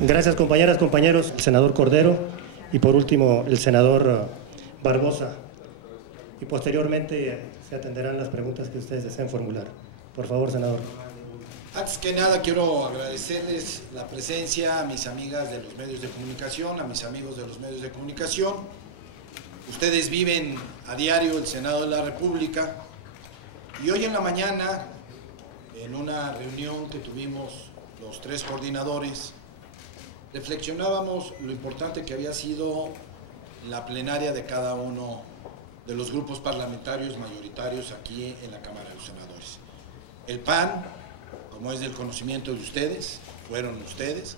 Gracias, compañeras, compañeros. El senador Cordero y por último el senador Barbosa. Y posteriormente se atenderán las preguntas que ustedes deseen formular. Por favor, senador. Antes que nada quiero agradecerles la presencia a mis amigas de los medios de comunicación, a mis amigos de los medios de comunicación. Ustedes viven a diario el Senado de la República y hoy en la mañana, en una reunión que tuvimos los tres coordinadores, reflexionábamos lo importante que había sido la plenaria de cada uno de los grupos parlamentarios mayoritarios aquí en la Cámara de los Senadores. El PAN, como es del conocimiento de ustedes, fueron ustedes,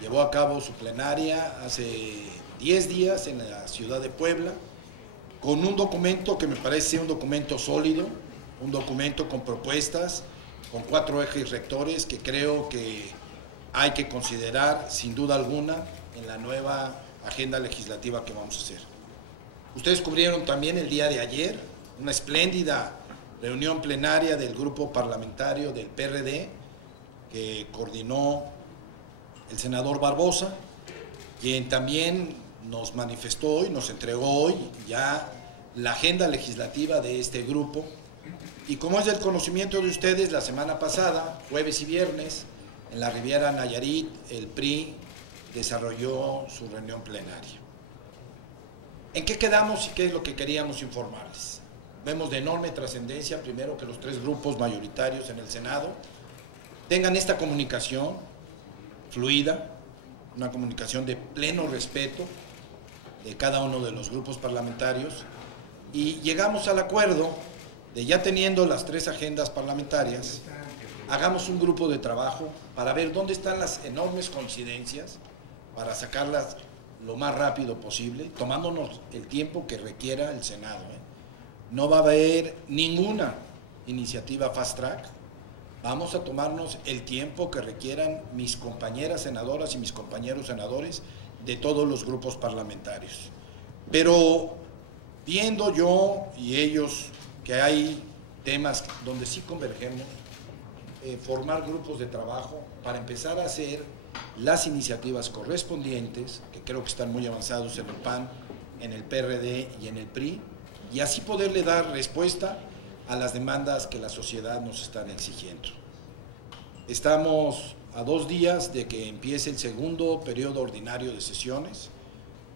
llevó a cabo su plenaria hace 10 días en la ciudad de Puebla, con un documento que me parece un documento sólido, un documento con propuestas, con 4 ejes rectores que creo que hay que considerar sin duda alguna en la nueva agenda legislativa que vamos a hacer. Ustedes cubrieron también el día de ayer una espléndida reunión plenaria del grupo parlamentario del PRD que coordinó el senador Barbosa, quien también nos manifestó hoy, nos entregó hoy ya la agenda legislativa de este grupo. Y como es del conocimiento de ustedes, la semana pasada, jueves y viernes, en la Riviera Nayarit, el PRI desarrolló su reunión plenaria. ¿En qué quedamos y qué es lo que queríamos informarles? Vemos de enorme trascendencia, primero, que los 3 grupos mayoritarios en el Senado tengan esta comunicación fluida, una comunicación de pleno respeto de cada uno de los grupos parlamentarios, y llegamos al acuerdo de, ya teniendo las 3 agendas parlamentarias, hagamos un grupo de trabajo para ver dónde están las enormes coincidencias, para sacarlas lo más rápido posible, tomándonos el tiempo que requiera el Senado. No va a haber ninguna iniciativa fast track, vamos a tomarnos el tiempo que requieran mis compañeras senadoras y mis compañeros senadores de todos los grupos parlamentarios. Pero viendo yo y ellos que hay temas donde sí convergemos, formar grupos de trabajo para empezar a hacer las iniciativas correspondientes, que creo que están muy avanzados en el PAN, en el PRD y en el PRI, y así poderle dar respuesta a las demandas que la sociedad nos están exigiendo. Estamos a 2 días de que empiece el segundo periodo ordinario de sesiones.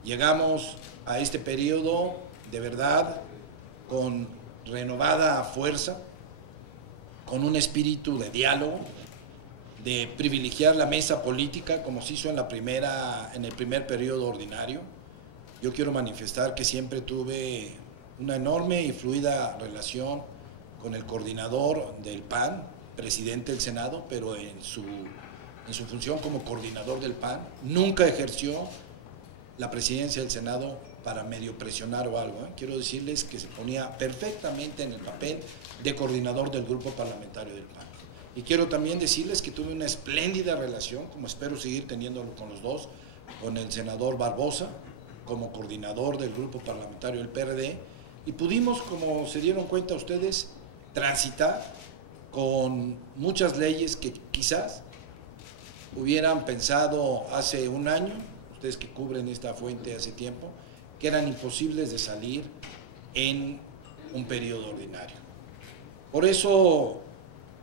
Llegamos a este periodo de verdad con renovada fuerza, con un espíritu de diálogo, de privilegiar la mesa política como se hizo en el primer periodo ordinario. Yo quiero manifestar que siempre tuve una enorme y fluida relación con el coordinador del PAN, presidente del Senado, pero en su función como coordinador del PAN, nunca ejerció la presidencia del Senado para medio presionar o algo. Quiero decirles que se ponía perfectamente en el papel de coordinador del grupo parlamentario del PAN. Y quiero también decirles que tuve una espléndida relación, como espero seguir teniéndolo con los dos, con el senador Barbosa, como coordinador del grupo parlamentario del PRD, y pudimos, como se dieron cuenta ustedes, transitar con muchas leyes que quizás hubieran pensado hace un año, ustedes que cubren esta fuente hace tiempo, que eran imposibles de salir en un periodo ordinario. Por eso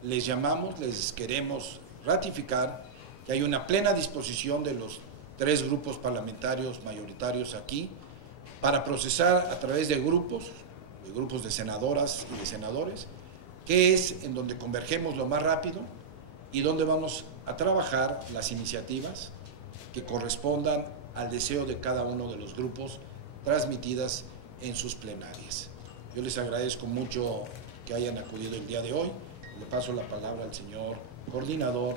les llamamos, les queremos ratificar que hay una plena disposición de los 3 grupos parlamentarios mayoritarios aquí para procesar a través de grupos de senadoras y de senadores, que es en donde convergemos lo más rápido y donde vamos a trabajar las iniciativas que correspondan al deseo de cada uno de los grupos transmitidas en sus plenarias. Yo les agradezco mucho que hayan acudido el día de hoy. Le paso la palabra al señor coordinador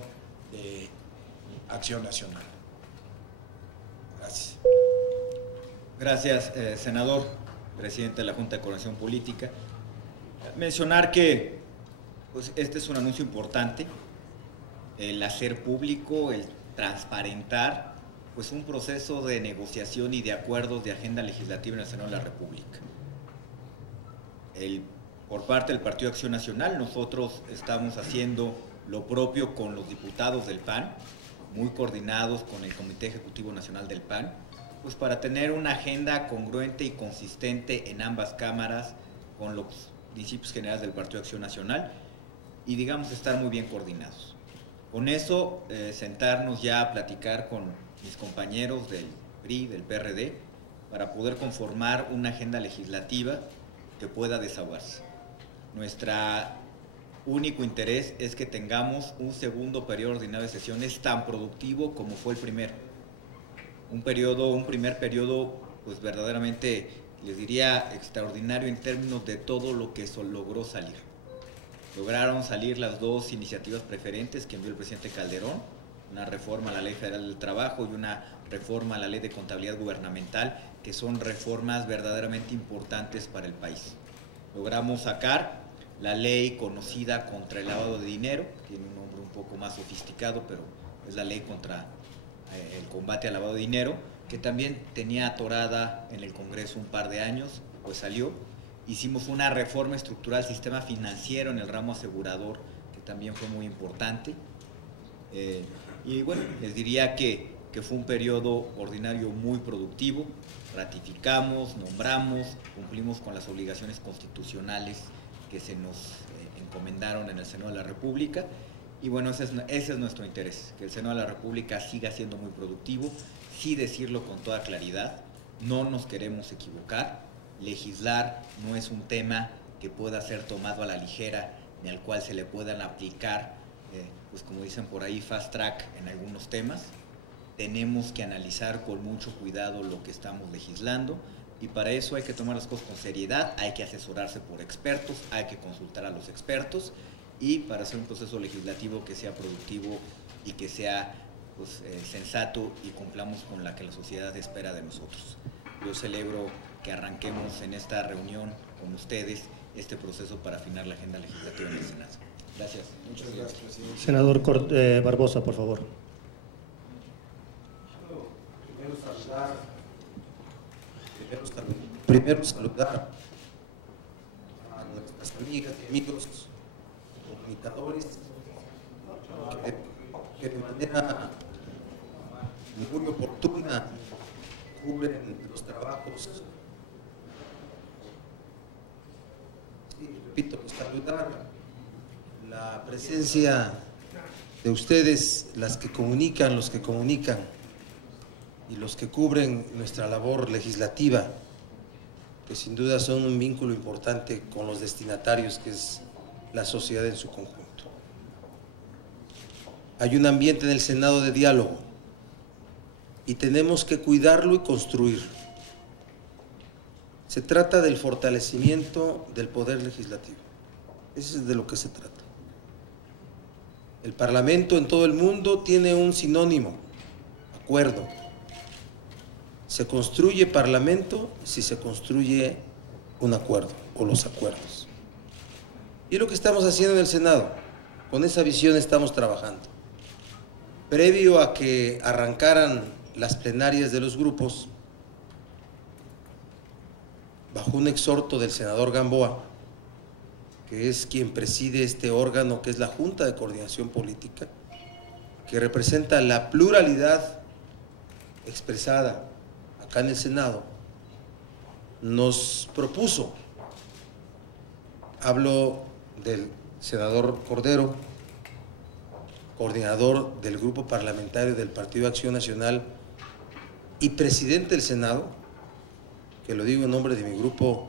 de Acción Nacional. Gracias. Gracias, senador, presidente de la Junta de Coordinación Política. Mencionar que pues, este es un anuncio importante, el hacer público, el transparentar pues, un proceso de negociación y de acuerdos de agenda legislativa en el Senado de la República. Por parte del Partido Acción Nacional, nosotros estamos haciendo Lo propio con los diputados del PAN, muy coordinados con el Comité Ejecutivo Nacional del PAN, pues para tener una agenda congruente y consistente en ambas cámaras con los principios generales del Partido Acción Nacional y, digamos, estar muy bien coordinados. Con eso, sentarnos ya a platicar con mis compañeros del PRI, del PRD, para poder conformar una agenda legislativa que pueda desahogarse. Nuestro único interés es que tengamos un segundo periodo ordinario de sesiones tan productivo como fue el primero. Un primer periodo, pues verdaderamente, les diría, extraordinario en términos de todo lo que logró salir. Lograron salir las dos iniciativas preferentes que envió el presidente Calderón, una reforma a la Ley Federal del Trabajo y una reforma a la Ley de Contabilidad Gubernamental, que son reformas verdaderamente importantes para el país. Logramos sacar la ley conocida contra el lavado de dinero, tiene un nombre un poco más sofisticado, pero es la ley contra el combate al lavado de dinero, que también tenía atorada en el Congreso un par de años, pues salió. Hicimos una reforma estructural del sistema financiero en el ramo asegurador, que también fue muy importante. Y bueno, les diría que fue un periodo ordinario muy productivo. Ratificamos, nombramos, cumplimos con las obligaciones constitucionales que se nos encomendaron en el Senado de la República. Y bueno, ese es nuestro interés, que el Senado de la República siga siendo muy productivo, sí decirlo con toda claridad, no nos queremos equivocar, legislar no es un tema que pueda ser tomado a la ligera, ni al cual se le puedan aplicar, pues como dicen por ahí, fast track en algunos temas. Tenemos que analizar con mucho cuidado lo que estamos legislando, y para eso hay que tomar las cosas con seriedad, hay que asesorarse por expertos, hay que consultar a los expertos, y para hacer un proceso legislativo que sea productivo y que sea pues, sensato y cumplamos con la que la sociedad espera de nosotros. Yo celebro que arranquemos en esta reunión con ustedes este proceso para afinar la agenda legislativa en el Senado. Gracias. Muchas gracias, presidente. Senador Barbosa, por favor. Primero saludar a nuestras amigas y amigos comunicadores que de manera muy oportuna cubren los trabajos. Sí, repito, saludar la presencia de ustedes, las que comunican, los que comunican y los que cubren nuestra labor legislativa, que sin duda son un vínculo importante con los destinatarios, que es la sociedad en su conjunto. Hay un ambiente en el Senado de diálogo y tenemos que cuidarlo y construirlo. Se trata del fortalecimiento del poder legislativo. Eso es de lo que se trata. El Parlamento en todo el mundo tiene un sinónimo: acuerdo. Se construye Parlamento si se construye un acuerdo o los acuerdos. Y es lo que estamos haciendo en el Senado. Con esa visión estamos trabajando. Previo a que arrancaran las plenarias de los grupos, bajo un exhorto del senador Gamboa, que es quien preside este órgano, que es la Junta de Coordinación Política, que representa la pluralidad expresada acá en el Senado, nos propuso, hablo del senador Cordero, coordinador del grupo parlamentario del Partido Acción Nacional y presidente del Senado, que lo digo en nombre de mi grupo,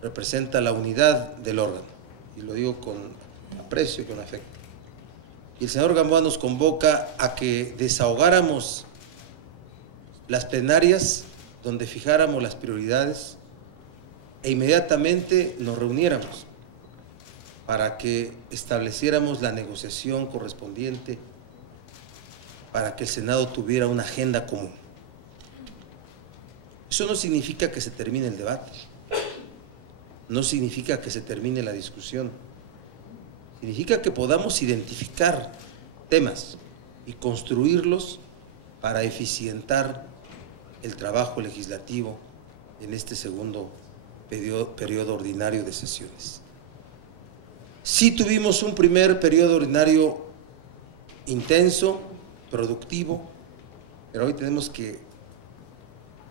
representa la unidad del órgano, y lo digo con aprecio y con afecto. Y el senador Gamboa nos convoca a que desahogáramos las plenarias donde fijáramos las prioridades e inmediatamente nos reuniéramos para que estableciéramos la negociación correspondiente para que el Senado tuviera una agenda común. Eso no significa que se termine el debate, no significa que se termine la discusión, significa que podamos identificar temas y construirlos para eficientar el trabajo legislativo en este segundo periodo ordinario de sesiones. Sí tuvimos un primer periodo ordinario intenso, productivo, pero hoy tenemos que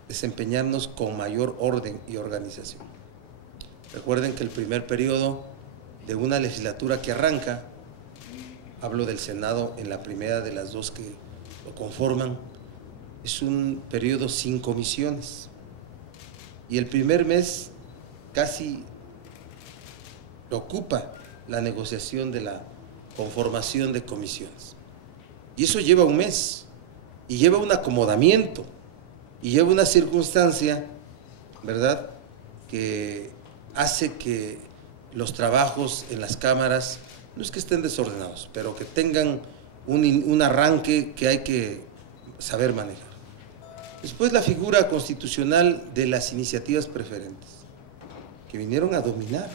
desempeñarnos con mayor orden y organización. Recuerden que el primer periodo de una legislatura que arranca, hablo del Senado en la primera de las dos que lo conforman, es un periodo sin comisiones. Y el primer mes casi lo ocupa la negociación de la conformación de comisiones. Y eso lleva un mes, y lleva un acomodamiento, y lleva una circunstancia, ¿verdad?, que hace que los trabajos en las cámaras, no es que estén desordenados, pero que tengan un arranque que hay que saber manejar. Después la figura constitucional de las iniciativas preferentes, que vinieron a dominar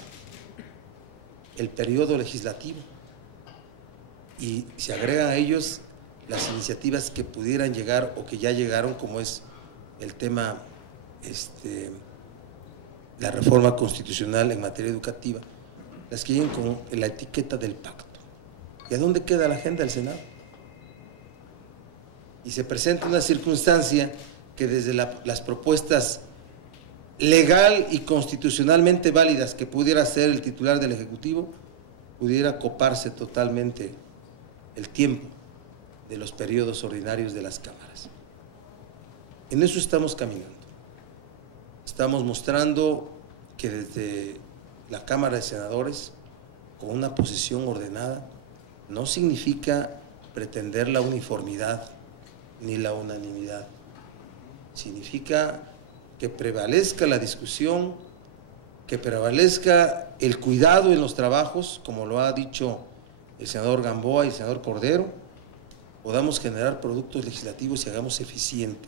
el periodo legislativo, y se agregan a ellos las iniciativas que pudieran llegar o que ya llegaron, como es el tema, la reforma constitucional en materia educativa, las que llegan con la etiqueta del pacto. ¿Y a dónde queda la agenda del Senado? Y se presenta una circunstancia que desde las propuestas legal y constitucionalmente válidas que pudiera ser el titular del Ejecutivo, pudiera coparse totalmente el tiempo de los periodos ordinarios de las cámaras. En eso estamos caminando. Estamos mostrando que desde la Cámara de Senadores, con una posición ordenada, no significa pretender la uniformidad ni la unanimidad. Significa que prevalezca la discusión, que prevalezca el cuidado en los trabajos, como lo ha dicho el senador Gamboa y el senador Cordero, podamos generar productos legislativos y hagamos eficiente,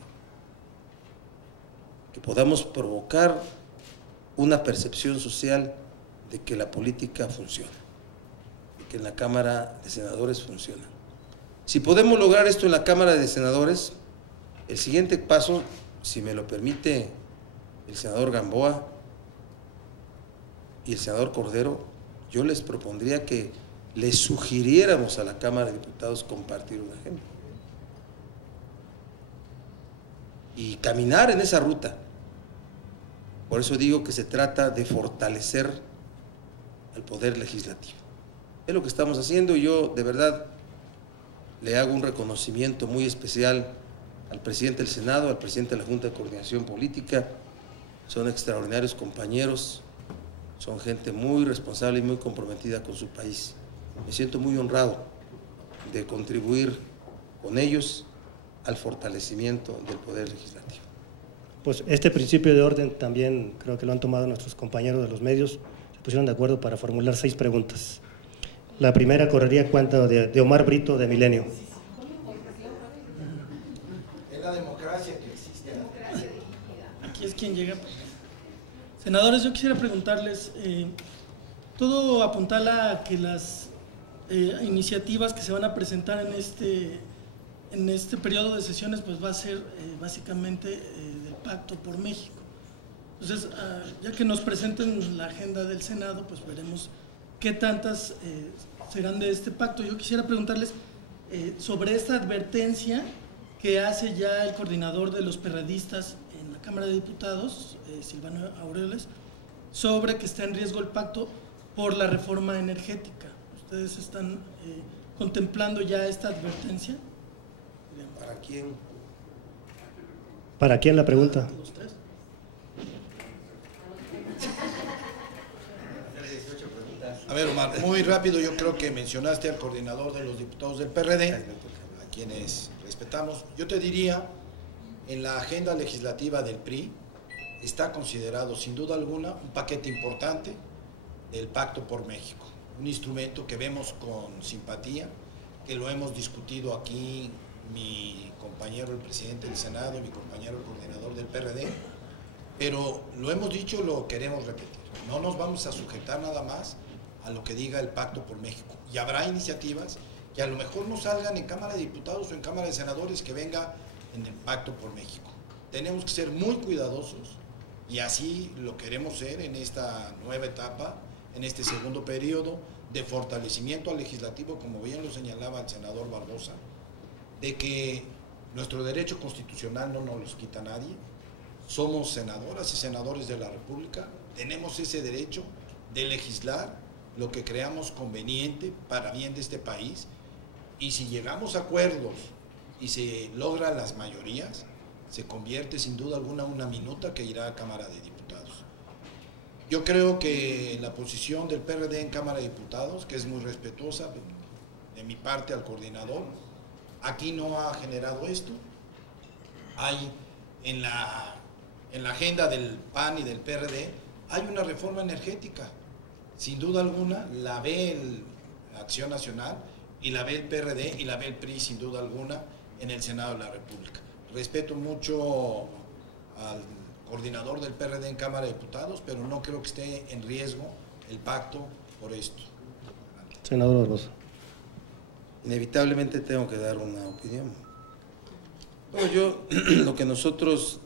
que podamos provocar una percepción social de que la política funciona, de que en la Cámara de Senadores funciona. Si podemos lograr esto en la Cámara de Senadores, el siguiente paso, si me lo permite el senador Gamboa y el senador Cordero, yo les propondría que les sugiriéramos a la Cámara de Diputados compartir una agenda y caminar en esa ruta. Por eso digo que se trata de fortalecer al Poder Legislativo. Es lo que estamos haciendo, y yo de verdad le hago un reconocimiento muy especial al presidente del Senado, al presidente de la Junta de Coordinación Política. Son extraordinarios compañeros, son gente muy responsable y muy comprometida con su país. Me siento muy honrado de contribuir con ellos al fortalecimiento del Poder Legislativo. Pues este principio de orden también creo que lo han tomado nuestros compañeros de los medios. Se pusieron de acuerdo para formular 6 preguntas. La primera correría a cuenta de Omar Brito, de Milenio. Es la democracia que existe. Aquí es quien llega. Senadores, yo quisiera preguntarles, todo apuntala a que las iniciativas que se van a presentar en este periodo de sesiones pues va a ser básicamente del Pacto por México. Entonces, ya que nos presenten la agenda del Senado, pues veremos qué tantas serán de este pacto. Yo quisiera preguntarles sobre esta advertencia que hace ya el coordinador de los perredistas en la Cámara de Diputados, Silvano Aureoles, sobre que está en riesgo el pacto por la reforma energética. ¿Ustedes están contemplando ya esta advertencia? ¿Para quién? ¿Para quién la pregunta? Los 3. A ver, Omar, muy rápido, yo creo que mencionaste al coordinador de los diputados del PRD, a quienes respetamos. Yo te diría, en la agenda legislativa del PRI está considerado sin duda alguna un paquete importante del Pacto por México, un instrumento que vemos con simpatía, que lo hemos discutido aquí mi compañero el presidente del Senado y mi compañero el coordinador del PRD, pero lo hemos dicho, lo queremos repetir, no nos vamos a sujetar nada más a lo que diga el Pacto por México, y habrá iniciativas que a lo mejor no salgan en Cámara de Diputados o en Cámara de Senadores que venga en el Pacto por México. Tenemos que ser muy cuidadosos, y así lo queremos ser en esta nueva etapa, en este segundo periodo, de fortalecimiento al legislativo, como bien lo señalaba el senador Barbosa, de que nuestro derecho constitucional no nos los quita nadie. Somos senadoras y senadores de la República, tenemos ese derecho de legislar lo que creamos conveniente para bien de este país, y si llegamos a acuerdos y se logran las mayorías, se convierte sin duda alguna una minuta que irá a Cámara de Diputados. Yo creo que la posición del PRD en Cámara de Diputados, que es muy respetuosa de mi parte al coordinador, aquí no ha generado esto. Hay en la agenda del PAN y del PRD, hay una reforma energética. Sin duda alguna la ve Acción Nacional y la ve el PRD y la ve el PRI sin duda alguna en el Senado de la República. Respeto mucho al coordinador del PRD en Cámara de Diputados, pero no creo que esté en riesgo el pacto por esto. Senador Barbosa. Inevitablemente tengo que dar una opinión. Bueno, yo lo que nosotros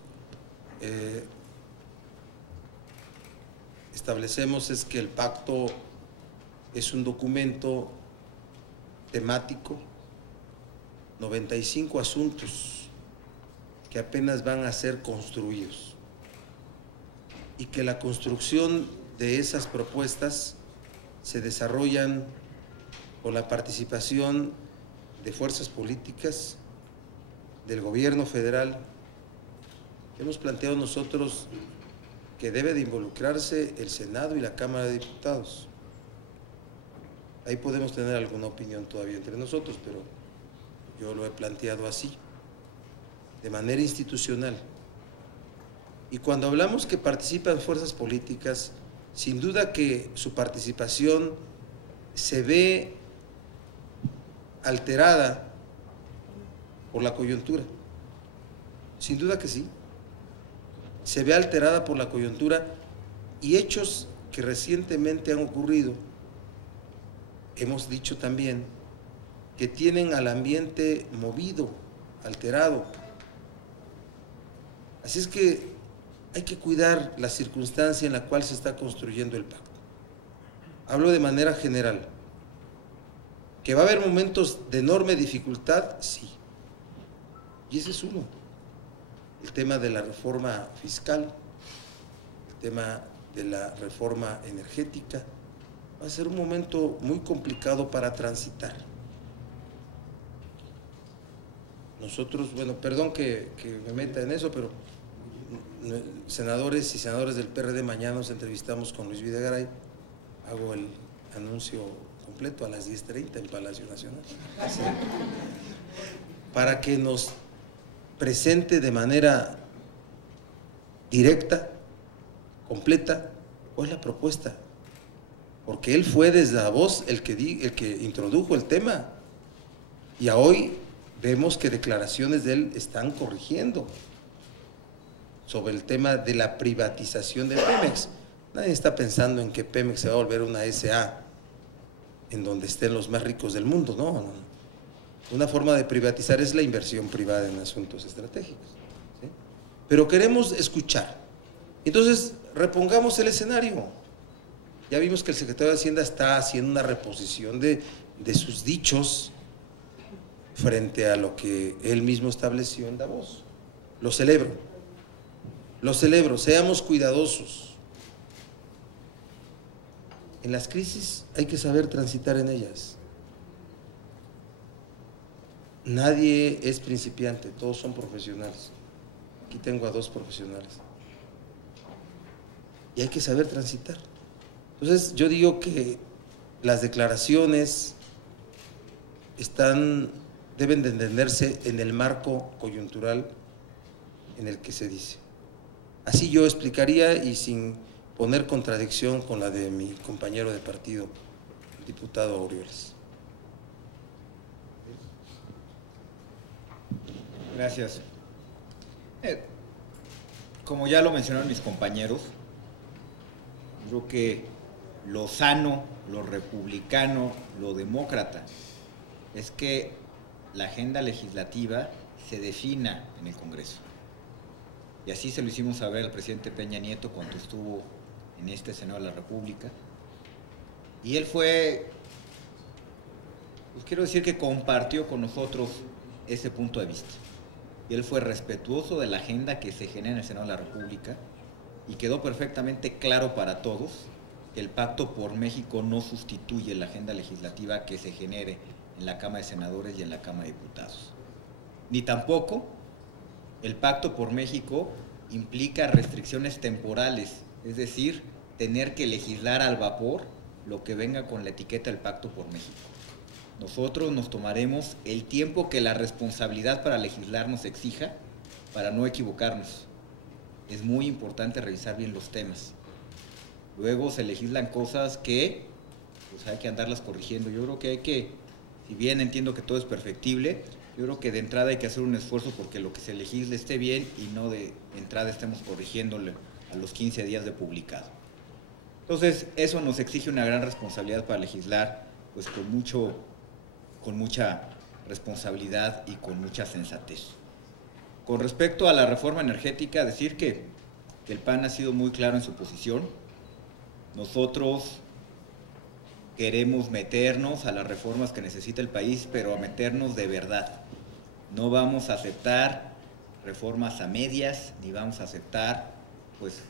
establecemos es que el pacto es un documento temático, 95 asuntos que apenas van a ser construidos, y que la construcción de esas propuestas se desarrollan con la participación de fuerzas políticas, del gobierno federal. Hemos planteado nosotros que debe de involucrarse el Senado y la Cámara de Diputados. Ahí podemos tener alguna opinión todavía entre nosotros, pero yo lo he planteado así, de manera institucional. Y cuando hablamos que participan fuerzas políticas, sin duda que su participación se ve alterada por la coyuntura. Sin duda que sí. Se ve alterada por la coyuntura y hechos que recientemente han ocurrido. Hemos dicho también que tienen al ambiente movido, alterado. Así es que hay que cuidar la circunstancia en la cual se está construyendo el pacto. Hablo de manera general. ¿Que va a haber momentos de enorme dificultad? Sí. Y ese es uno. El tema de la reforma fiscal, el tema de la reforma energética, va a ser un momento muy complicado para transitar. Nosotros, bueno, perdón que me meta en eso, pero senadores y senadoras del PRD, mañana nos entrevistamos con Luis Videgaray, hago el anuncio completo a las 10:30 en Palacio Nacional, ¿sí? Para que nos presente de manera directa, completa, cuál es la propuesta, porque él fue desde Davos el que introdujo el tema, y a hoy vemos que declaraciones de él están corrigiendo sobre el tema de la privatización de Pemex. Nadie está pensando en que Pemex se va a volver una SA en donde estén los más ricos del mundo, no. Una forma de privatizar es la inversión privada en asuntos estratégicos, ¿sí? Pero queremos escuchar. Entonces, repongamos el escenario. Ya vimos que el secretario de Hacienda está haciendo una reposición de sus dichos frente a lo que él mismo estableció en Davos. Lo celebro, seamos cuidadosos. En las crisis hay que saber transitar en ellas. Nadie es principiante, todos son profesionales. Aquí tengo a 2 profesionales. Y hay que saber transitar. Entonces, yo digo que las declaraciones deben de entenderse en el marco coyuntural en el que se dice. Así yo explicaría, y sin poner contradicción con la de mi compañero de partido, el diputado Orioles. Gracias. Como ya lo mencionaron mis compañeros, creo que lo sano, lo republicano, lo demócrata, es que la agenda legislativa se defina en el Congreso. Y así se lo hicimos saber al presidente Peña Nieto cuando estuvo en este Senado de la República. Y él fue, pues quiero decir que compartió con nosotros ese punto de vista. Y él fue respetuoso de la agenda que se genera en el Senado de la República y quedó perfectamente claro para todos que el Pacto por México no sustituye la agenda legislativa que se genere en la Cámara de Senadores y en la Cámara de Diputados. Ni tampoco el Pacto por México implica restricciones temporales, es decir, tener que legislar al vapor lo que venga con la etiqueta del Pacto por México. Nosotros nos tomaremos el tiempo que la responsabilidad para legislar nos exija para no equivocarnos. Es muy importante revisar bien los temas. Luego se legislan cosas que pues hay que andarlas corrigiendo. Yo creo que hay que, si bien entiendo que todo es perfectible, yo creo que de entrada hay que hacer un esfuerzo porque lo que se legisle esté bien y no de entrada estemos corrigiéndole a los 15 días de publicado. Entonces, eso nos exige una gran responsabilidad para legislar, pues con mucha responsabilidad y con mucha sensatez. Con respecto a la reforma energética, decir que el PAN ha sido muy claro en su posición. Nosotros queremos meternos a las reformas que necesita el país, pero a meternos de verdad. No vamos a aceptar reformas a medias, ni vamos a aceptar pues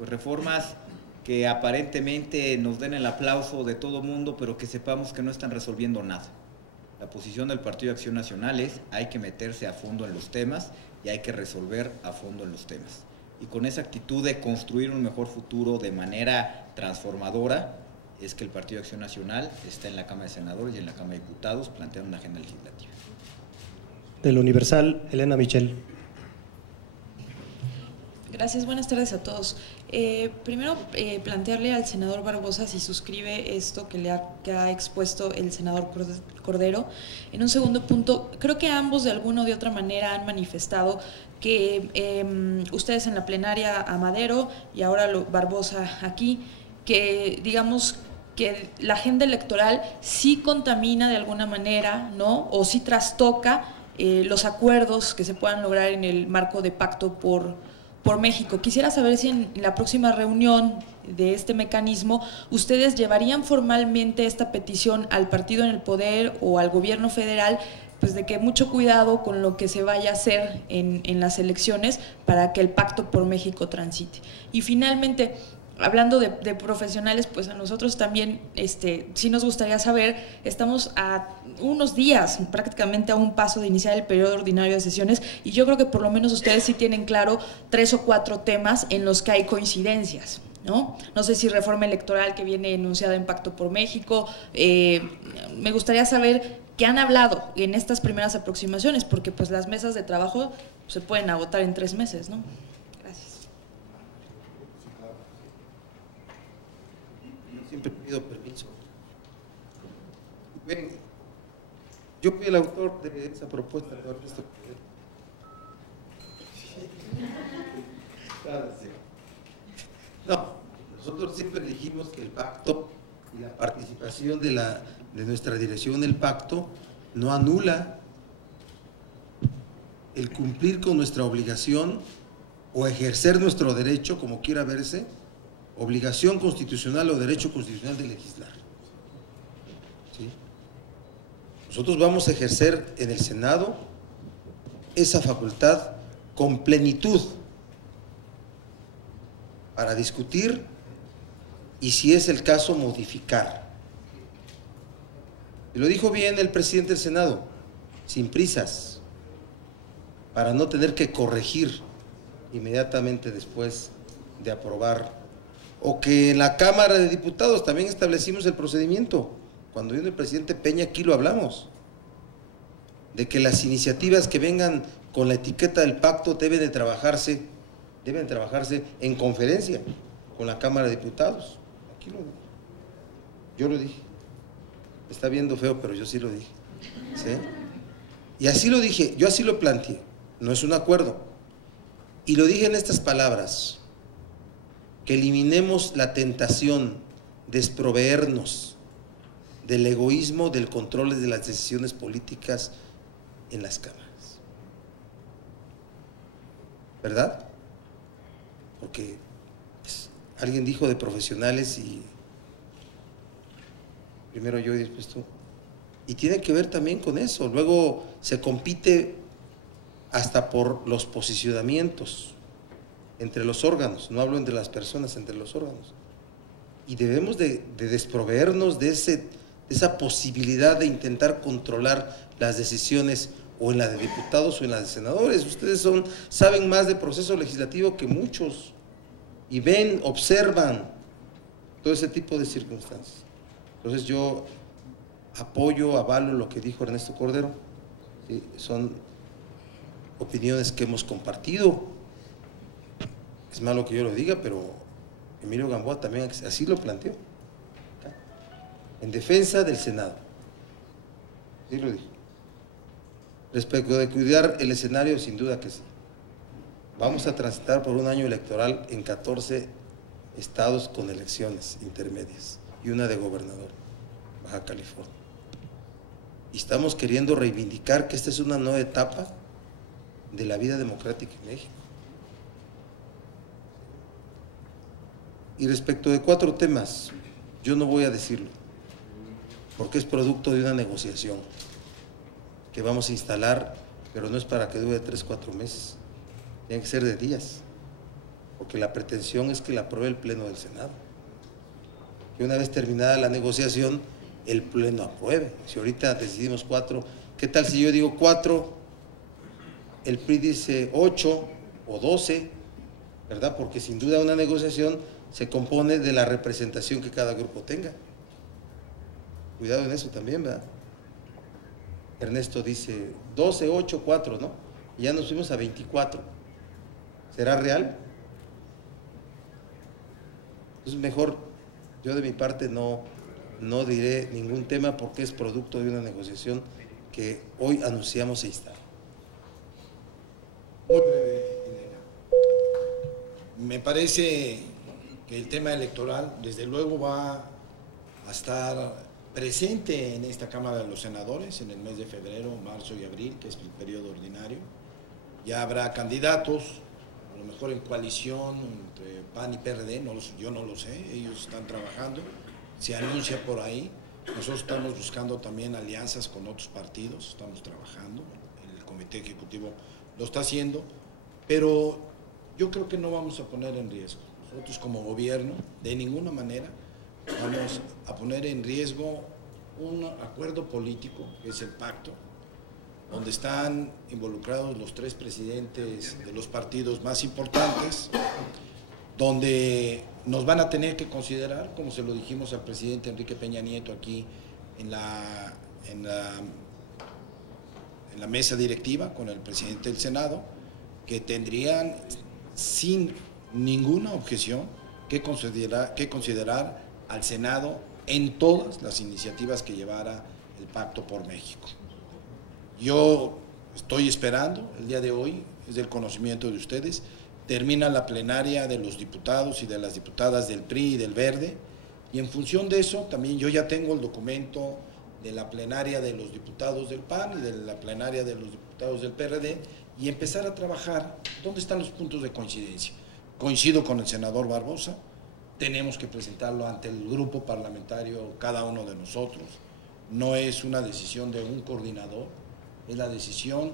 reformas que aparentemente nos den el aplauso de todo mundo, pero que sepamos que no están resolviendo nada. La posición del Partido de Acción Nacional es: hay que meterse a fondo en los temas y hay que resolver a fondo en los temas. Y con esa actitud de construir un mejor futuro de manera transformadora, es que el Partido de Acción Nacional está en la Cámara de Senadores y en la Cámara de Diputados planteando una agenda legislativa. Del Universal, Elena Michel. Gracias, buenas tardes a todos. Primero, plantearle al senador Barbosa si suscribe esto que ha expuesto el senador Cordero. En un segundo punto, creo que ambos de alguna o de otra manera han manifestado que ustedes en la plenaria a Madero y ahora Barbosa aquí, que digamos que la agenda electoral sí contamina de alguna manera, ¿no? O sí trastoca los acuerdos que se puedan lograr en el marco de Pacto por México. Quisiera saber si en la próxima reunión de este mecanismo ustedes llevarían formalmente esta petición al partido en el poder o al gobierno federal, pues de que mucho cuidado con lo que se vaya a hacer en las elecciones para que el Pacto por México transite. Y finalmente, hablando de profesionales, pues a nosotros también sí nos gustaría saber, estamos a unos días, prácticamente a un paso de iniciar el periodo ordinario de sesiones, y yo creo que por lo menos ustedes sí tienen claro 3 o 4 temas en los que hay coincidencias, ¿no? No sé si reforma electoral que viene enunciada en Pacto por México. Me gustaría saber qué han hablado en estas primeras aproximaciones, porque pues las mesas de trabajo se pueden agotar en 3 meses, ¿no? Gracias. Siempre pido permiso. Ven, yo fui el autor de esa propuesta de Ernesto Cordero. No, nosotros siempre dijimos que el pacto y la participación de nuestra dirección en el pacto no anula el cumplir con nuestra obligación o ejercer nuestro derecho, como quiera verse, obligación constitucional o derecho constitucional de legislar. ¿Sí? Nosotros vamos a ejercer en el Senado esa facultad con plenitud para discutir y, si es el caso, modificar. Y lo dijo bien el presidente del Senado, sin prisas, para no tener que corregir inmediatamente después de aprobar. O que en la Cámara de Diputados también establecimos el procedimiento. Cuando vino el presidente Peña, aquí lo hablamos, de que las iniciativas que vengan con la etiqueta del pacto deben trabajarse en conferencia con la Cámara de Diputados. Aquí yo lo dije. Está viendo feo, pero yo sí lo dije. ¿Sí? Y así lo dije, yo así lo planteé. No es un acuerdo. Y lo dije en estas palabras: que eliminemos la tentación de desproveernos del egoísmo, del control de las decisiones políticas en las cámaras. ¿Verdad? Porque pues, alguien dijo de profesionales y primero yo y después tú. Y tiene que ver también con eso. Luego se compite hasta por los posicionamientos entre los órganos, no hablo entre las personas, entre los órganos. Y debemos de desproveernos de esa posibilidad de intentar controlar las decisiones o en la de diputados o en la de senadores. Ustedes saben más de proceso legislativo que muchos y ven, observan todo ese tipo de circunstancias. Entonces yo apoyo, avalo lo que dijo Ernesto Cordero, ¿sí? Son opiniones que hemos compartido. Es malo que yo lo diga, pero Emilio Gamboa también así lo planteó, en defensa del Senado. Sí lo dijo. Respecto de cuidar el escenario, sin duda que sí. Vamos a transitar por un año electoral en 14 estados con elecciones intermedias y una de gobernador, Baja California. Y estamos queriendo reivindicar que esta es una nueva etapa de la vida democrática en México. Y respecto de 4 temas, yo no voy a decirlo, porque es producto de una negociación que vamos a instalar, pero no es para que dure 3 o 4 meses, tiene que ser de días, porque la pretensión es que la apruebe el Pleno del Senado. Que una vez terminada la negociación, el Pleno apruebe. Si ahorita decidimos 4, ¿qué tal si yo digo 4, el PRI dice 8 o 12, ¿verdad? Porque sin duda una negociación se compone de la representación que cada grupo tenga. Cuidado en eso también, ¿verdad? Ernesto dice 12, 8, 4, ¿no? Y ya nos fuimos a 24. ¿Será real? Entonces mejor, yo de mi parte no diré ningún tema porque es producto de una negociación que hoy anunciamos e instala. Muy breve, Elena. Me parece que el tema electoral, desde luego, va a estar presente en esta Cámara de los Senadores en el mes de febrero, marzo y abril, que es el periodo ordinario. Ya habrá candidatos, a lo mejor en coalición entre PAN y PRD, yo no lo sé, ellos están trabajando, se anuncia por ahí. Nosotros estamos buscando también alianzas con otros partidos, estamos trabajando, el Comité Ejecutivo lo está haciendo, pero yo creo que no vamos a poner en riesgo. Nosotros como gobierno, de ninguna manera, vamos a poner en riesgo un acuerdo político, que es el pacto, donde están involucrados los 3 presidentes de los partidos más importantes, donde nos van a tener que considerar, como se lo dijimos al presidente Enrique Peña Nieto aquí en la mesa directiva con el presidente del Senado, que tendrían sin ninguna objeción que considerar al Senado en todas las iniciativas que llevara el Pacto por México. Yo estoy esperando, el día de hoy, es del conocimiento de ustedes, termina la plenaria de los diputados y de las diputadas del PRI y del Verde, y en función de eso también yo ya tengo el documento de la plenaria de los diputados del PAN y de la plenaria de los diputados del PRD, y empezar a trabajar dónde están los puntos de coincidencia. Coincido con el senador Barbosa, tenemos que presentarlo ante el grupo parlamentario cada uno de nosotros, no es una decisión de un coordinador, es la decisión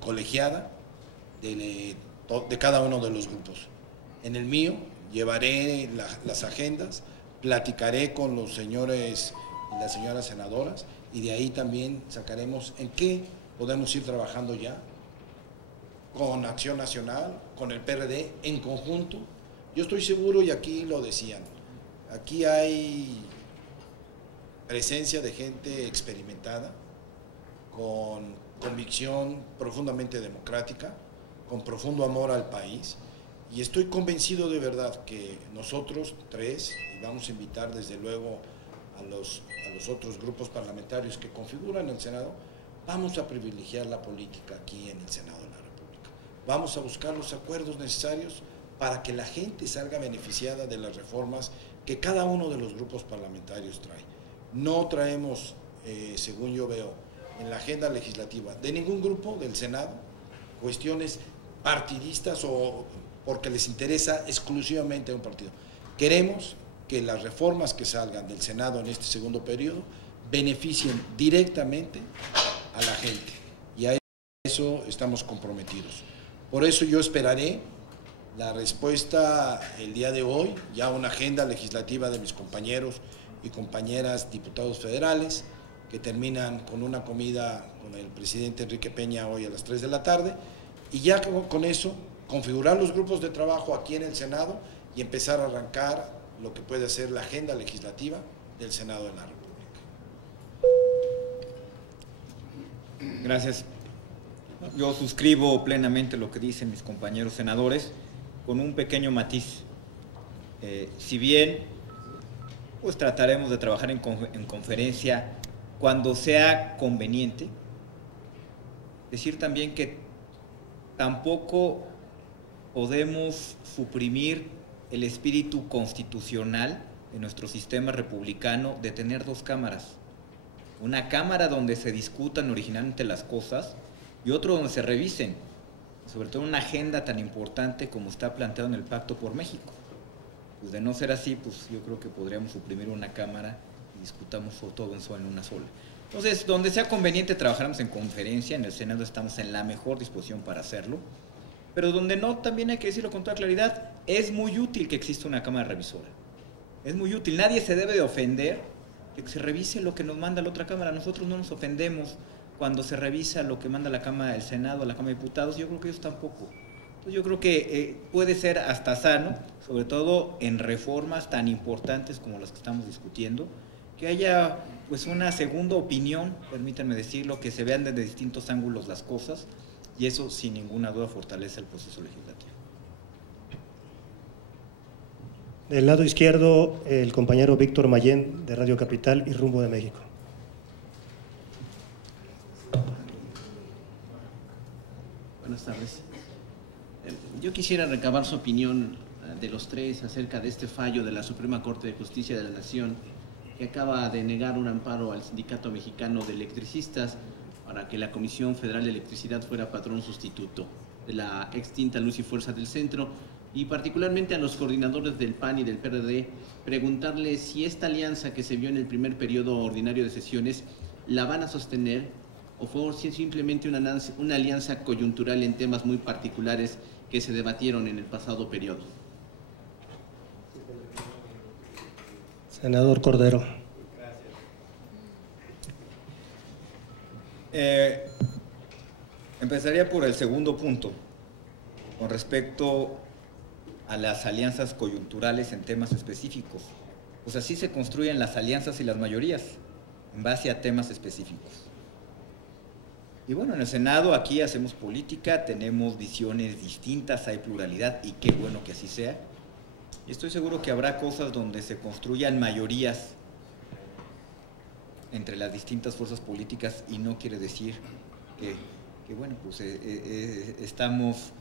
colegiada de cada uno de los grupos. En el mío llevaré las agendas, platicaré con los señores y las señoras senadoras y de ahí también sacaremos en qué podemos ir trabajando ya con Acción Nacional, con el PRD en conjunto. Yo estoy seguro, y aquí lo decían, aquí hay presencia de gente experimentada, con convicción profundamente democrática, con profundo amor al país, y estoy convencido de verdad que nosotros 3, y vamos a invitar desde luego a los otros grupos parlamentarios que configuran el Senado, vamos a privilegiar la política aquí en el Senado de la República. Vamos a buscar los acuerdos necesarios para que la gente salga beneficiada de las reformas que cada uno de los grupos parlamentarios trae. No traemos, según yo veo, en la agenda legislativa de ningún grupo del Senado cuestiones partidistas o porque les interesa exclusivamente a un partido. Queremos que las reformas que salgan del Senado en este segundo periodo beneficien directamente a la gente, y a eso estamos comprometidos. Por eso yo esperaré la respuesta el día de hoy, ya una agenda legislativa de mis compañeros y compañeras diputados federales, que terminan con una comida con el presidente Enrique Peña hoy a las 3 de la tarde, y ya con eso configurar los grupos de trabajo aquí en el Senado y empezar a arrancar lo que puede ser la agenda legislativa del Senado de la República. Gracias. Yo suscribo plenamente lo que dicen mis compañeros senadores, con un pequeño matiz. Si bien pues trataremos de trabajar en conferencia cuando sea conveniente, decir también que tampoco podemos suprimir el espíritu constitucional de nuestro sistema republicano de tener dos cámaras. Una cámara donde se discutan originalmente las cosas y otro donde se revisen, sobre todo una agenda tan importante como está planteado en el Pacto por México. Pues de no ser así, pues yo creo que podríamos suprimir una cámara y discutamos todo en una sola. Entonces, donde sea conveniente trabajaremos en conferencia, en el Senado estamos en la mejor disposición para hacerlo, pero donde no, también hay que decirlo con toda claridad, es muy útil que exista una cámara revisora. Es muy útil, nadie se debe de ofender que se revise lo que nos manda la otra cámara. Nosotros no nos ofendemos cuando se revisa lo que manda la Cámara del Senado, la Cámara de Diputados, yo creo que ellos tampoco. Entonces yo creo que puede ser hasta sano, sobre todo en reformas tan importantes como las que estamos discutiendo, que haya pues una segunda opinión, permítanme decirlo, que se vean desde distintos ángulos las cosas, y eso sin ninguna duda fortalece el proceso legislativo. Del lado izquierdo, el compañero Víctor Mayén, de Radio Capital y Rumbo de México. Buenas tardes. Yo quisiera recabar su opinión de los tres acerca de este fallo de la Suprema Corte de Justicia de la Nación, que acaba de negar un amparo al Sindicato Mexicano de Electricistas para que la Comisión Federal de Electricidad fuera patrón sustituto de la extinta Luz y Fuerza del Centro, y particularmente a los coordinadores del PAN y del PRD, preguntarles si esta alianza que se vio en el primer periodo ordinario de sesiones la van a sostener o fue simplemente una alianza coyuntural en temas muy particulares que se debatieron en el pasado periodo. Senador Cordero. Empezaría por el segundo punto, con respecto a las alianzas coyunturales en temas específicos. Pues así se construyen las alianzas y las mayorías, en base a temas específicos. Y bueno, en el Senado aquí hacemos política, tenemos visiones distintas, hay pluralidad y qué bueno que así sea. Y estoy seguro que habrá cosas donde se construyan mayorías entre las distintas fuerzas políticas, y no quiere decir que bueno, pues estamos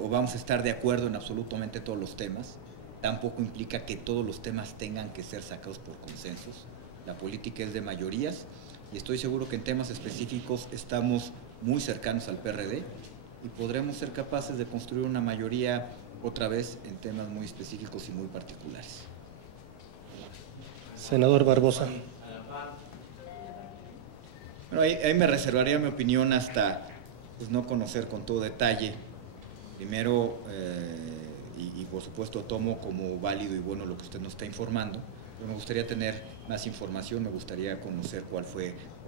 o vamos a estar de acuerdo en absolutamente todos los temas. Tampoco implica que todos los temas tengan que ser sacados por consensos. La política es de mayorías, y estoy seguro que en temas específicos estamos muy cercanos al PRD y podremos ser capaces de construir una mayoría otra vez en temas muy específicos y muy particulares. Senador Barbosa. Bueno, ahí me reservaría mi opinión hasta pues, no conocer con todo detalle. Primero, y por supuesto tomo como válido y bueno lo que usted nos está informando, pero me gustaría tener más información, me gustaría conocer cómo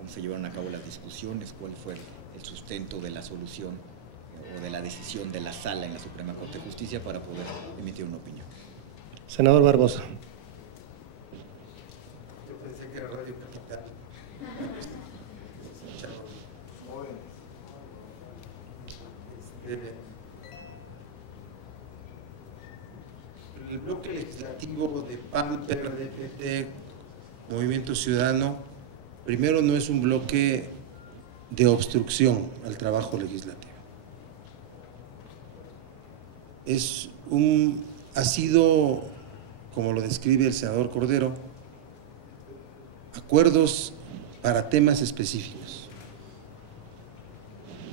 se llevaron a cabo las discusiones, cuál fue el sustento de la solución o de la decisión de la sala en la Suprema Corte de Justicia para poder emitir una opinión. Senador Barbosa. Yo pensé que era Radio Capital. El bloque legislativo de PAN, PRD, PT, Movimiento Ciudadano, primero no es un bloque de obstrucción al trabajo legislativo. Ha sido, como lo describe el senador Cordero, acuerdos para temas específicos.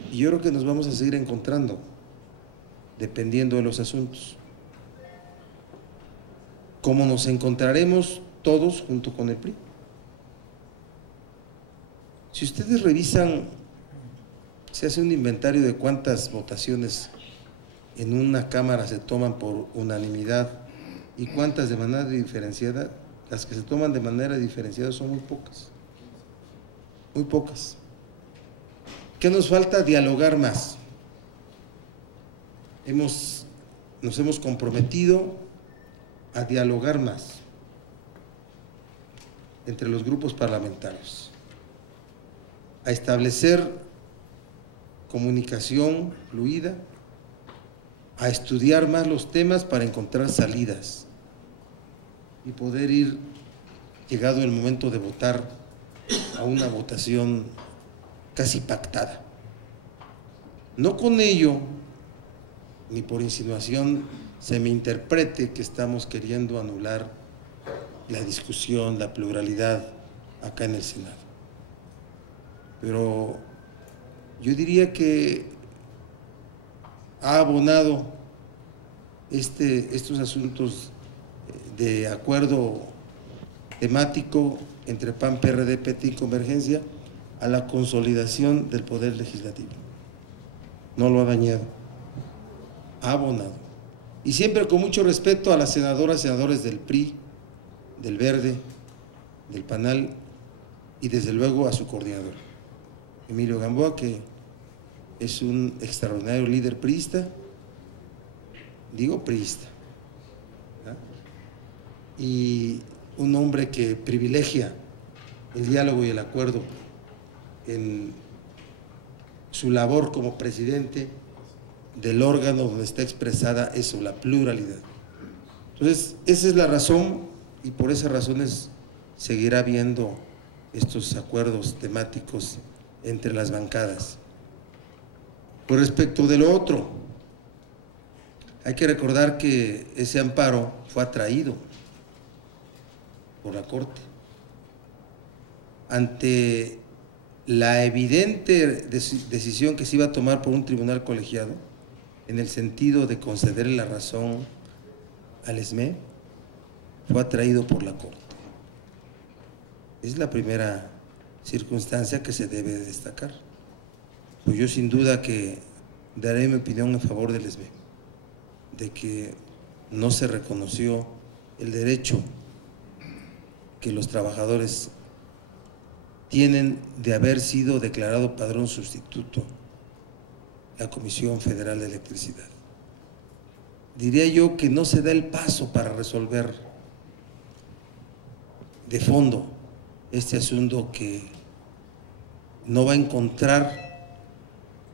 Y yo creo que nos vamos a seguir encontrando, dependiendo de los asuntos. como nos encontraremos todos junto con el PRI. Si ustedes revisan, se hace un inventario de cuántas votaciones en una Cámara se toman por unanimidad y cuántas de manera diferenciada. Las que se toman de manera diferenciada son muy pocas. Muy pocas. ¿Qué nos falta? Dialogar más. Nos hemos comprometido a dialogar más entre los grupos parlamentarios, a establecer comunicación fluida, a estudiar más los temas para encontrar salidas y poder ir, llegado el momento de votar, a una votación casi pactada. No con ello, ni por insinuación, se me interprete que estamos queriendo anular la discusión, la pluralidad acá en el Senado. Pero yo diría que ha abonado estos asuntos de acuerdo temático entre PAN, PRD, PT y Convergencia a la consolidación del poder legislativo. No lo ha dañado, ha abonado. Y siempre con mucho respeto a las senadoras y senadores del PRI, del Verde, del PANAL y desde luego a su coordinador, Emilio Gamboa, que es un extraordinario líder priista, digo priista, ¿verdad? Y un hombre que privilegia el diálogo y el acuerdo en su labor como presidente del órgano donde está expresada eso, la pluralidad. Entonces, esa es la razón y por esas razones seguirá habiendo estos acuerdos temáticos entre las bancadas. Por respecto de lo otro, hay que recordar que ese amparo fue atraído por la Corte ante la evidente decisión que se iba a tomar por un tribunal colegiado en el sentido de concederle la razón al SME, fue atraído por la Corte. Es la primera circunstancia que se debe de destacar. Pues yo sin duda que daré mi opinión a favor del SME, de que no se reconoció el derecho que los trabajadores tienen de haber sido declarado padrón sustituto la Comisión Federal de Electricidad. Diría yo que no se da el paso para resolver de fondo este asunto que no va a encontrar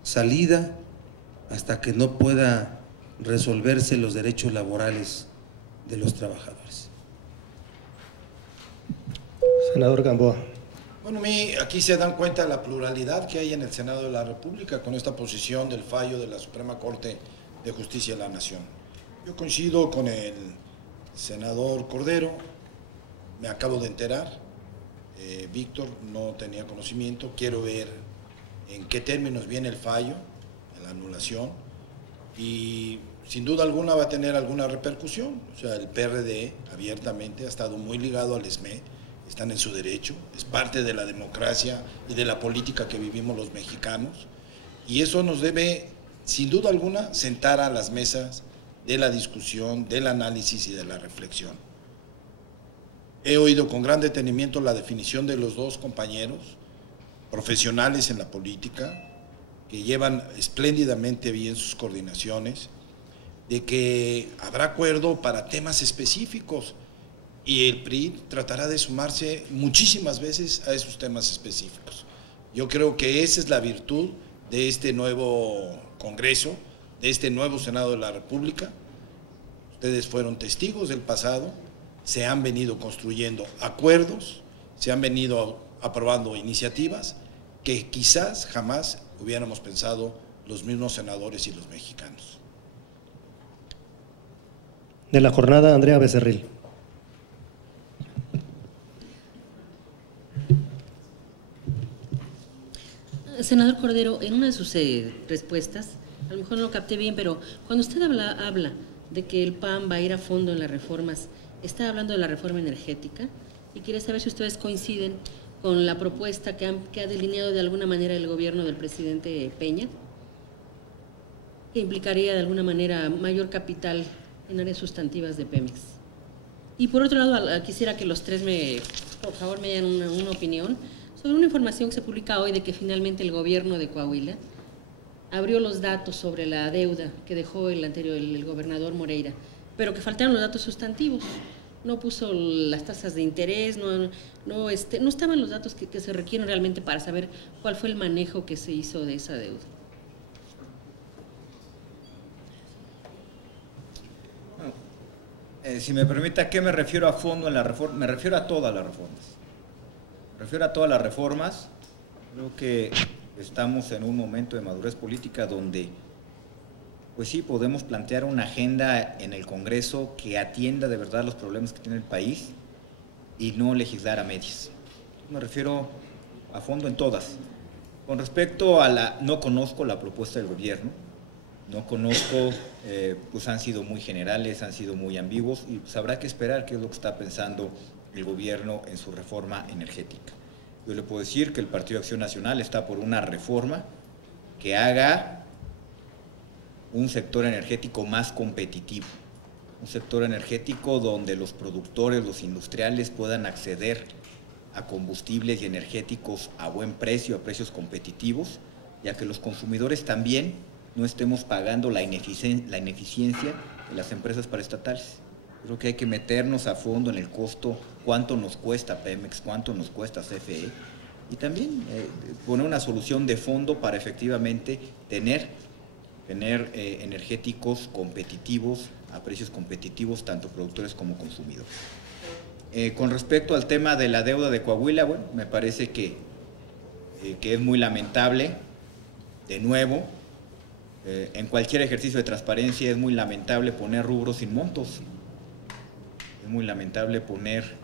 salida hasta que no pueda resolverse los derechos laborales de los trabajadores. Senador Gamboa. Bueno, aquí se dan cuenta de la pluralidad que hay en el Senado de la República con esta posición del fallo de la Suprema Corte de Justicia de la Nación. Yo coincido con el senador Cordero, me acabo de enterar, Víctor no tenía conocimiento, quiero ver en qué términos viene el fallo, en la anulación, y sin duda alguna va a tener alguna repercusión. O sea, el PRD abiertamente ha estado muy ligado al SME, están en su derecho, es parte de la democracia y de la política que vivimos los mexicanos, y eso nos debe, sin duda alguna, sentar a las mesas de la discusión, del análisis y de la reflexión. He oído con gran detenimiento la definición de los dos compañeros profesionales en la política, que llevan espléndidamente bien sus coordinaciones, de que habrá acuerdo para temas específicos, y el PRI tratará de sumarse muchísimas veces a esos temas específicos. Yo creo que esa es la virtud de este nuevo Congreso, de este nuevo Senado de la República. Ustedes fueron testigos del pasado, se han venido construyendo acuerdos, se han venido aprobando iniciativas que quizás jamás hubiéramos pensado los mismos senadores y los mexicanos. De la jornada, Andrea Becerril. Senador Cordero, en una de sus respuestas, a lo mejor no lo capté bien, pero cuando usted habla de que el PAN va a ir a fondo en las reformas está hablando de la reforma energética y quería saber si ustedes coinciden con la propuesta que ha delineado de alguna manera el gobierno del presidente Peña, que implicaría de alguna manera mayor capital en áreas sustantivas de Pemex. Y por otro lado, quisiera que los tres por favor, me den una opinión sobre una información que se publica hoy de que finalmente el gobierno de Coahuila abrió los datos sobre la deuda que dejó el gobernador Moreira, pero que faltaron los datos sustantivos. No puso las tasas de interés, no estaban los datos que se requieren realmente para saber cuál fue el manejo que se hizo de esa deuda. Si me permite, ¿a qué me refiero a fondo en la reforma? Me refiero a todas las reformas. Me refiero a todas las reformas. Creo que estamos en un momento de madurez política donde, pues sí, podemos plantear una agenda en el Congreso que atienda de verdad los problemas que tiene el país y no legislar a medias. Me refiero a fondo en todas. Con respecto a no conozco la propuesta del gobierno, no conozco, pues han sido muy generales, han sido muy ambiguos y pues habrá que esperar qué es lo que está pensando el gobierno en su reforma energética. Yo le puedo decir que el Partido Acción Nacional está por una reforma que haga un sector energético más competitivo, un sector energético donde los productores, los industriales puedan acceder a combustibles y energéticos a buen precio, a precios competitivos, ya que los consumidores también no estemos pagando la ineficiencia de las empresas paraestatales. Creo que hay que meternos a fondo en el costo, cuánto nos cuesta Pemex, cuánto nos cuesta CFE, y también poner una solución de fondo para efectivamente tener energéticos competitivos, a precios competitivos, tanto productores como consumidores. Con respecto al tema de la deuda de Coahuila, bueno, me parece que es muy lamentable, de nuevo, en cualquier ejercicio de transparencia es muy lamentable poner rubros sin montos. Es muy lamentable poner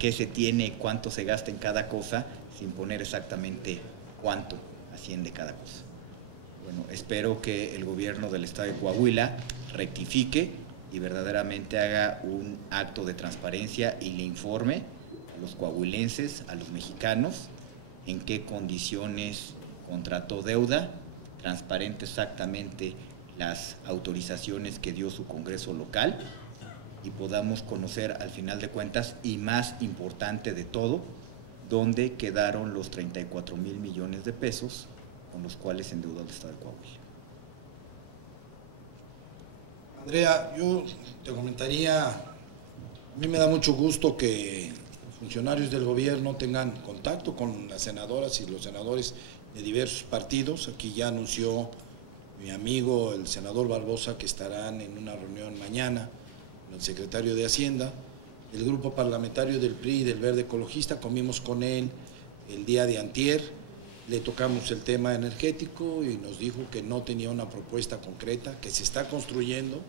qué se tiene, cuánto se gasta en cada cosa, sin poner exactamente cuánto asciende cada cosa. Bueno, espero que el gobierno del estado de Coahuila rectifique y verdaderamente haga un acto de transparencia y le informe a los coahuilenses, a los mexicanos, en qué condiciones contrató deuda, transparente exactamente las autorizaciones que dio su Congreso local y podamos conocer al final de cuentas, y más importante de todo, dónde quedaron los 34,000 millones de pesos con los cuales endeudó el estado de Coahuila. Andrea, yo te comentaría, a mí me da mucho gusto que funcionarios del gobierno tengan contacto con las senadoras y los senadores de diversos partidos. Aquí ya anunció mi amigo el senador Barbosa que estarán en una reunión mañana con el secretario de Hacienda. El grupo parlamentario del PRI y del Verde Ecologista, comimos con él el día de antier, le tocamos el tema energético y nos dijo que no tenía una propuesta concreta, que se está construyendo,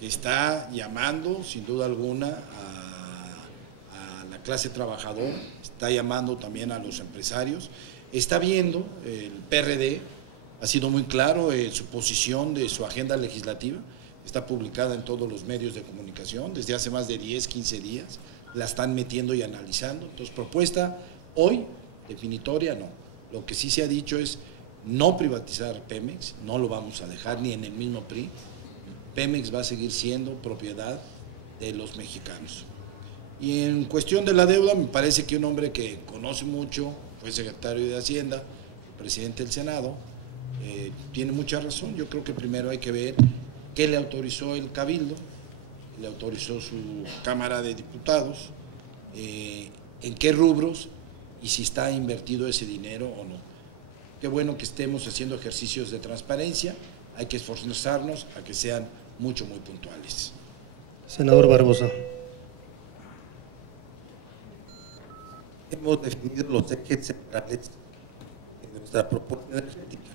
que está llamando sin duda alguna a la clase trabajadora, está llamando también a los empresarios. Está viendo, el PRD ha sido muy claro en su posición de su agenda legislativa, está publicada en todos los medios de comunicación, desde hace más de 10, 15 días, la están metiendo y analizando. Entonces, propuesta hoy, definitoria, no. Lo que sí se ha dicho es no privatizar Pemex, no lo vamos a dejar ni en el mismo PRI. Pemex va a seguir siendo propiedad de los mexicanos. Y en cuestión de la deuda, me parece que un hombre que conoce mucho, fue secretario de Hacienda, presidente del Senado, tiene mucha razón. Yo creo que primero hay que ver qué le autorizó el Cabildo, le autorizó su Cámara de Diputados, en qué rubros y si está invertido ese dinero o no. Qué bueno que estemos haciendo ejercicios de transparencia, hay que esforzarnos a que sean muy puntuales. Senador Barbosa. Hemos definido los ejes centrales de nuestra propuesta energética,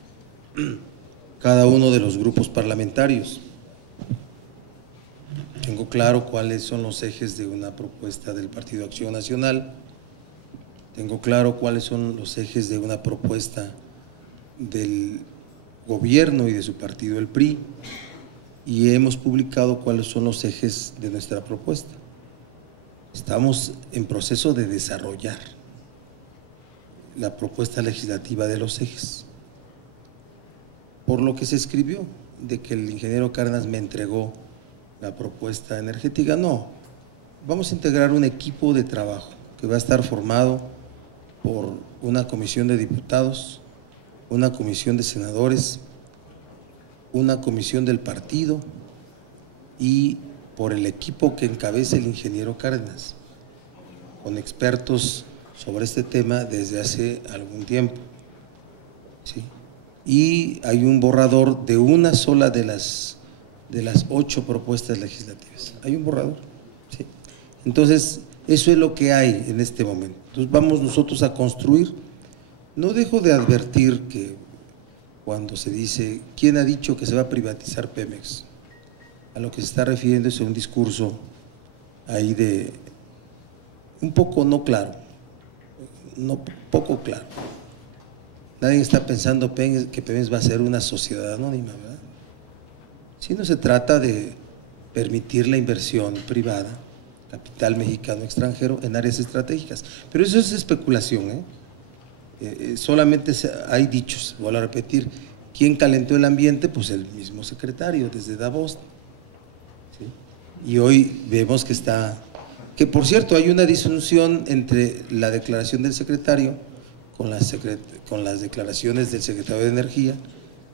cada uno de los grupos parlamentarios. Tengo claro cuáles son los ejes de una propuesta del Partido Acción Nacional, tengo claro cuáles son los ejes de una propuesta del gobierno y de su partido, el PRI, y hemos publicado cuáles son los ejes de nuestra propuesta. Estamos en proceso de desarrollar la propuesta legislativa de los ejes. Por lo que se escribió de que el ingeniero Cárdenas me entregó la propuesta energética, no. Vamos a integrar un equipo de trabajo que va a estar formado por una comisión de diputados, una comisión de senadores, una comisión del partido y por el equipo que encabeza el ingeniero Cárdenas, con expertos sobre este tema desde hace algún tiempo, ¿sí? Y hay un borrador de una sola de las 8 propuestas legislativas. Hay un borrador, ¿sí? Entonces, eso es lo que hay en este momento. Entonces, vamos nosotros a construir. No dejo de advertir que cuando se dice, ¿quién ha dicho que se va a privatizar Pemex? A lo que se está refiriendo es a un discurso ahí de un poco no claro, poco claro. Nadie está pensando que Pemex va a ser una sociedad anónima, ¿verdad? Si no se trata de permitir la inversión privada, capital mexicano extranjero en áreas estratégicas, pero eso es especulación, solamente hay dichos, vuelvo a repetir. ¿Quién calentó el ambiente? Pues el mismo secretario desde Davos. Y hoy vemos que por cierto hay una disyunción entre la declaración del secretario con las declaraciones del secretario de Energía,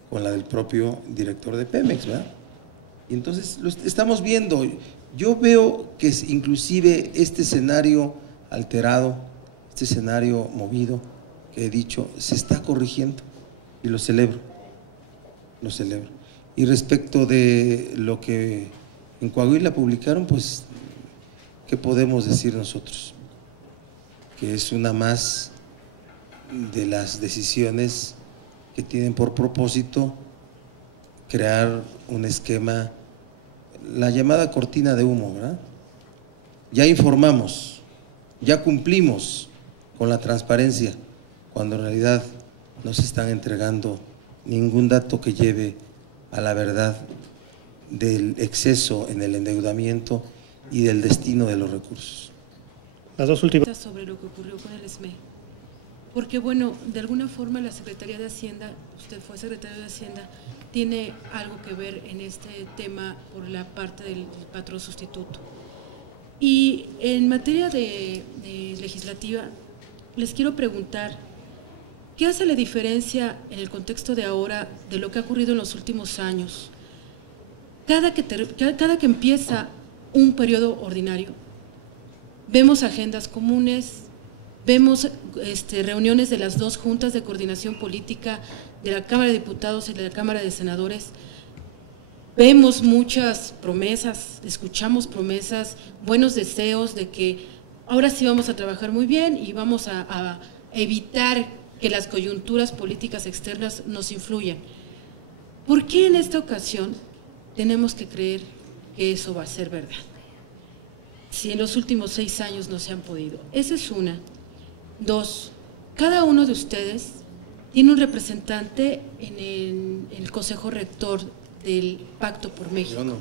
con la del propio director de Pemex, ¿verdad? Y entonces lo estamos viendo. Yo veo que inclusive este escenario alterado, este escenario movido que he dicho, se está corrigiendo y lo celebro, Y respecto de lo que en Coahuila publicaron, pues, ¿qué podemos decir nosotros? Que es una más de las decisiones que tienen por propósito crear un esquema, la llamada cortina de humo, ¿verdad? Ya informamos, ya cumplimos con la transparencia, cuando en realidad no se están entregando ningún dato que lleve a la verdad del exceso en el endeudamiento y del destino de los recursos. Las dos últimas. Sobre lo que ocurrió con el SME, porque bueno, de alguna forma la Secretaría de Hacienda, usted fue secretario de Hacienda, tiene algo que ver en este tema por la parte del patrón sustituto. Y en materia de legislativa, les quiero preguntar, ¿qué hace la diferencia en el contexto de ahora de lo que ha ocurrido en los últimos años? Cada que empieza un periodo ordinario, vemos agendas comunes, vemos reuniones de las 2 juntas de coordinación política de la Cámara de Diputados y de la Cámara de Senadores, vemos muchas promesas, escuchamos promesas, buenos deseos de que ahora sí vamos a trabajar muy bien y vamos a evitar que las coyunturas políticas externas nos influyan. ¿Por qué en esta ocasión tenemos que creer que eso va a ser verdad? Si en los últimos 6 años no se han podido. Esa es una. 2, cada uno de ustedes tiene un representante en el Consejo Rector del Pacto por México. Yo no.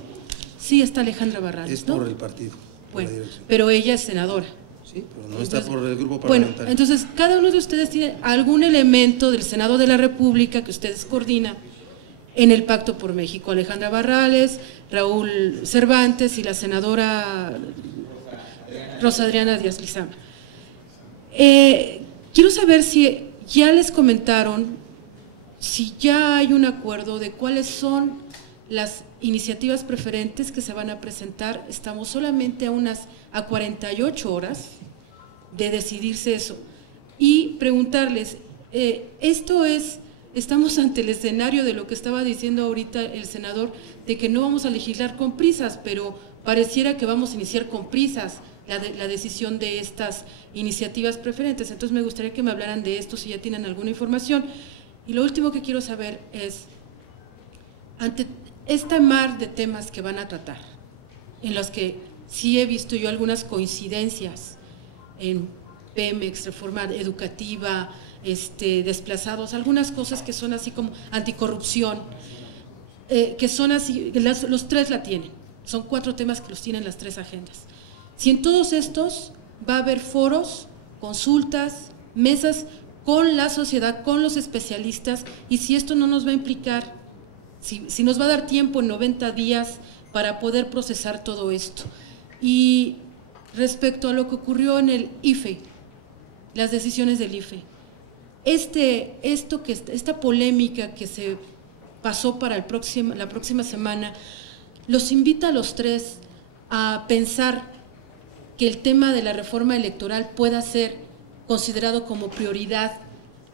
Sí, está Alejandra Barrales, Es ¿no? por el partido. Bueno, pero ella es senadora. Sí, pero no está por el grupo Bueno, parlamentario. entonces cada uno de ustedes tiene algún elemento del Senado de la República que ustedes coordinan en el Pacto por México. Alejandra Barrales, Raúl Cervantes y la senadora Rosa Adriana Díaz Lizama. Quiero saber si ya les comentaron, si ya hay un acuerdo de cuáles son las iniciativas preferentes que se van a presentar. Estamos solamente a 48 horas de decidirse eso. Y preguntarles, estamos ante el escenario de lo que estaba diciendo ahorita el senador, de que no vamos a legislar con prisas, pero pareciera que vamos a iniciar con prisas la decisión de estas iniciativas preferentes. Entonces me gustaría que me hablaran de esto, si ya tienen alguna información. Y lo último que quiero saber es, ante esta mar de temas que van a tratar, en los que sí he visto yo algunas coincidencias en Pemex, reforma educativa, desplazados, algunas cosas que son así como anticorrupción, que son así, los 3 la tienen, son 4 temas que los tienen las 3 agendas. Si en todos estos va a haber foros, consultas, mesas con la sociedad, con los especialistas, y si esto no nos va a implicar, si nos va a dar tiempo en 90 días para poder procesar todo esto. Y respecto a lo que ocurrió en el IFE, las decisiones del IFE, esta polémica que se pasó para la próxima semana, los invita a los tres a pensar que el tema de la reforma electoral pueda ser considerado como prioridad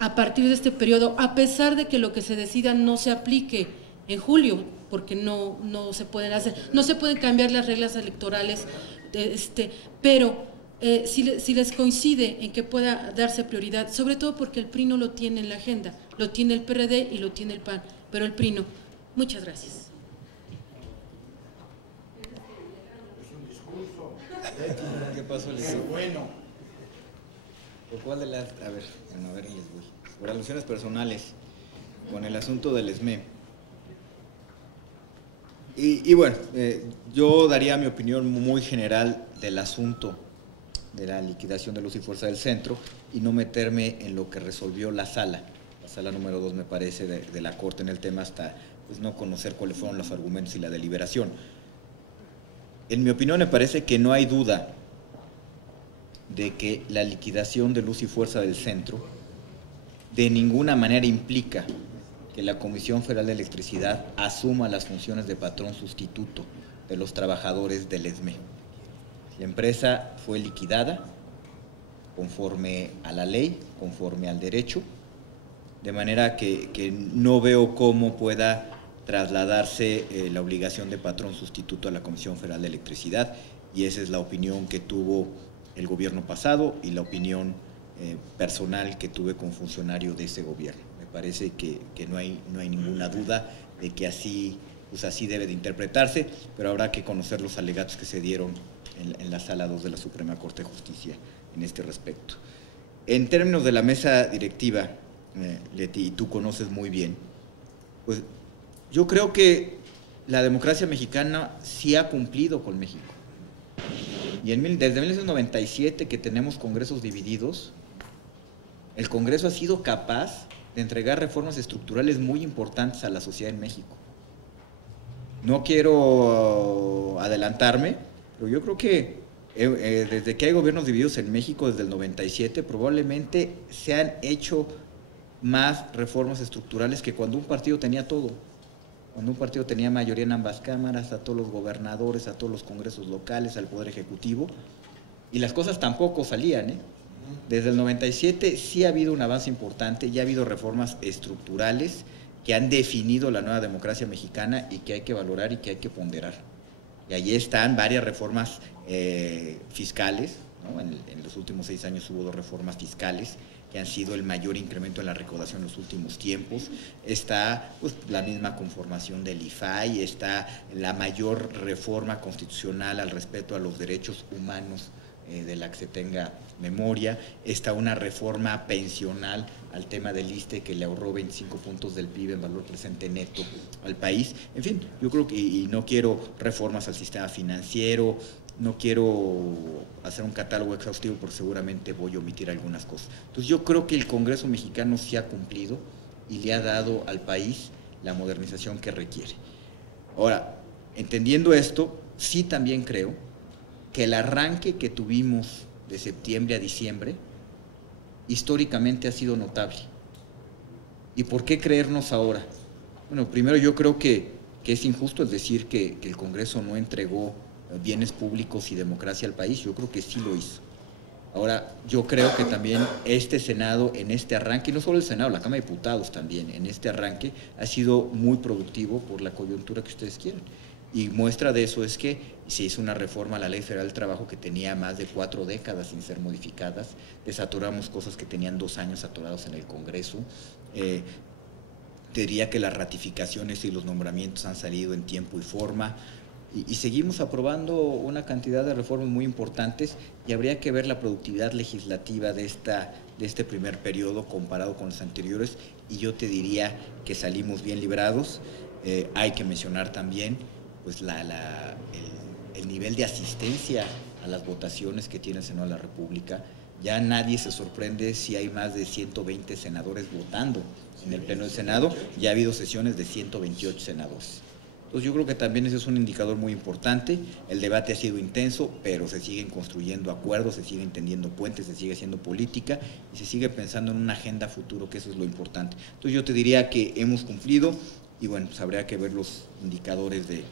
a partir de este periodo, a pesar de que lo que se decida no se aplique en julio, porque no se pueden hacer, no se pueden cambiar las reglas electorales, pero si les coincide en que pueda darse prioridad, sobre todo porque el PRI no lo tiene en la agenda, lo tiene el PRD y lo tiene el PAN, pero el PRI no. Muchas gracias. ¿Qué pasó, Lizeth? Bueno. ¿Por cuál de las? A ver, les voy. Por alusiones personales, con el asunto del ESME. Y bueno, yo daría mi opinión muy general del asunto de la liquidación de Luz y Fuerza del Centro y no meterme en lo que resolvió la sala número 2, me parece, de la Corte en el tema, hasta pues, no conocer cuáles fueron los argumentos y la deliberación. En mi opinión, me parece que no hay duda de que la liquidación de Luz y Fuerza del Centro de ninguna manera implica que la Comisión Federal de Electricidad asuma las funciones de patrón sustituto de los trabajadores del ESME. La empresa fue liquidada conforme a la ley, conforme al derecho, de manera que no veo cómo pueda trasladarse la obligación de patrón sustituto a la Comisión Federal de Electricidad, y esa es la opinión que tuvo el gobierno pasado y la opinión personal que tuve como funcionario de ese gobierno. Me parece que no hay ninguna duda de que así debe de interpretarse, pero habrá que conocer los alegatos que se dieron en la Sala 2 de la Suprema Corte de Justicia en este respecto. En términos de la mesa directiva, Leti, y tú conoces muy bien, pues yo creo que la democracia mexicana sí ha cumplido con México. Y desde 1997 que tenemos congresos divididos, el Congreso ha sido capaz de entregar reformas estructurales muy importantes a la sociedad en México. No quiero adelantarme, pero yo creo que desde que hay gobiernos divididos en México, desde el 97, probablemente se han hecho más reformas estructurales que cuando un partido tenía todo. Cuando un partido tenía mayoría en ambas cámaras, a todos los gobernadores, a todos los congresos locales, al Poder Ejecutivo, y las cosas tampoco salían, ¿eh? Desde el 97 sí ha habido un avance importante, ya ha habido reformas estructurales que han definido la nueva democracia mexicana y que hay que valorar y que hay que ponderar. Y allí están varias reformas fiscales, ¿no? En los últimos 6 años hubo 2 reformas fiscales que han sido el mayor incremento en la recaudación en los últimos tiempos. Está pues, la misma conformación del IFAI, está la mayor reforma constitucional al respeto a los derechos humanos de la que se tenga memoria, está una reforma pensional al tema del ISSSTE que le ahorró 25 puntos del PIB en valor presente neto al país. En fin, yo creo que, y no quiero reformas al sistema financiero, no quiero hacer un catálogo exhaustivo porque seguramente voy a omitir algunas cosas. Entonces yo creo que el Congreso mexicano sí ha cumplido y le ha dado al país la modernización que requiere. Ahora, entendiendo esto, sí también creo que el arranque que tuvimos de septiembre a diciembre históricamente ha sido notable. ¿Y por qué creernos ahora? Bueno, primero yo creo que es injusto el decir que el Congreso no entregó bienes públicos y democracia al país. Yo creo que sí lo hizo. Ahora, yo creo que también este Senado en este arranque, y no solo el Senado, la Cámara de Diputados también, en este arranque ha sido muy productivo por la coyuntura que ustedes quieren. Y muestra de eso es que se hizo una reforma a la Ley Federal del Trabajo que tenía más de 4 décadas sin ser modificadas, desatoramos cosas que tenían 2 años atorados en el Congreso, diría que las ratificaciones y los nombramientos han salido en tiempo y forma, y seguimos aprobando una cantidad de reformas muy importantes, y habría que ver la productividad legislativa de este primer periodo comparado con los anteriores, y yo te diría que salimos bien librados. Hay que mencionar también pues el nivel de asistencia a las votaciones que tiene el Senado de la República. Ya nadie se sorprende si hay más de 120 senadores votando en el Pleno del Senado. Ya ha habido sesiones de 128 senadores. Entonces yo creo que también ese es un indicador muy importante. El debate ha sido intenso, pero se siguen construyendo acuerdos, se siguen tendiendo puentes, se sigue haciendo política y se sigue pensando en una agenda futuro, que eso es lo importante. Entonces yo te diría que hemos cumplido y bueno, pues habría que ver los indicadores de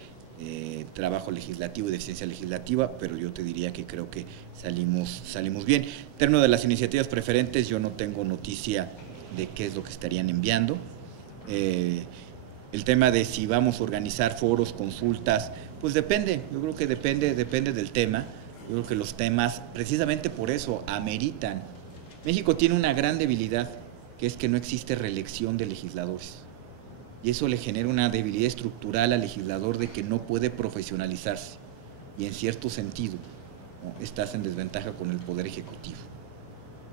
trabajo legislativo y de eficiencia legislativa, pero yo te diría que creo que salimos bien. En términos de las iniciativas preferentes, yo no tengo noticia de qué es lo que estarían enviando. El tema de si vamos a organizar foros, consultas, pues depende, yo creo que depende del tema. Yo creo que los temas, precisamente por eso, ameritan. México tiene una gran debilidad, que es que no existe reelección de legisladores. Y eso le genera una debilidad estructural al legislador de que no puede profesionalizarse. Y en cierto sentido, ¿no?, estás en desventaja con el Poder Ejecutivo.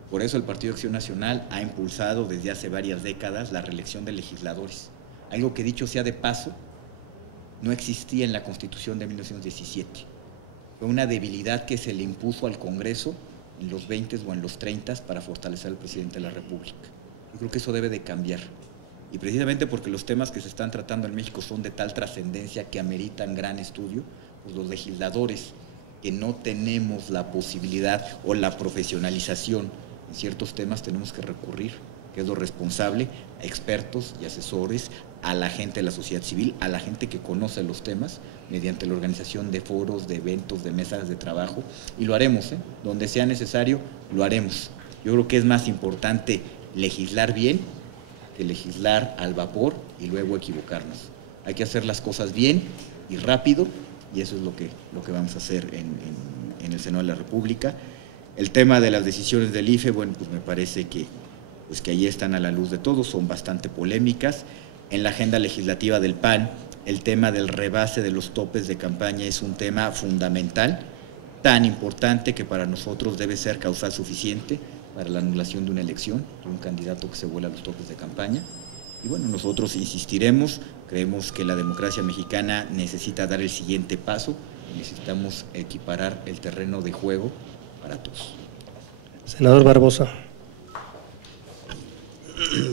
Por eso el Partido Acción Nacional ha impulsado desde hace varias décadas la reelección de legisladores. Algo que, dicho sea de paso, no existía en la Constitución de 1917. Fue una debilidad que se le impuso al Congreso en los 20 o en los 30 para fortalecer al presidente de la República. Yo creo que eso debe de cambiar. Y precisamente porque los temas que se están tratando en México son de tal trascendencia que ameritan gran estudio, pues los legisladores que no tenemos la posibilidad o la profesionalización en ciertos temas tenemos que recurrir, que es lo responsable, a expertos y asesores, a la gente de la sociedad civil, a la gente que conoce los temas, mediante la organización de foros, de eventos, de mesas de trabajo, y lo haremos, donde sea necesario, lo haremos. Yo creo que es más importante legislar bien que legislar al vapor y luego equivocarnos. Hay que hacer las cosas bien y rápido, y eso es lo que vamos a hacer en el Senado de la República. El tema de las decisiones del IFE, bueno, pues me parece que ahí están a la luz de todos, son bastante polémicas. En la agenda legislativa del PAN, el tema del rebase de los topes de campaña es un tema fundamental, tan importante que para nosotros debe ser causal suficiente para la anulación de una elección, de un candidato que se vuela los topes de campaña. Y bueno, nosotros insistiremos, creemos que la democracia mexicana necesita dar el siguiente paso, necesitamos equiparar el terreno de juego para todos. Senador Barbosa.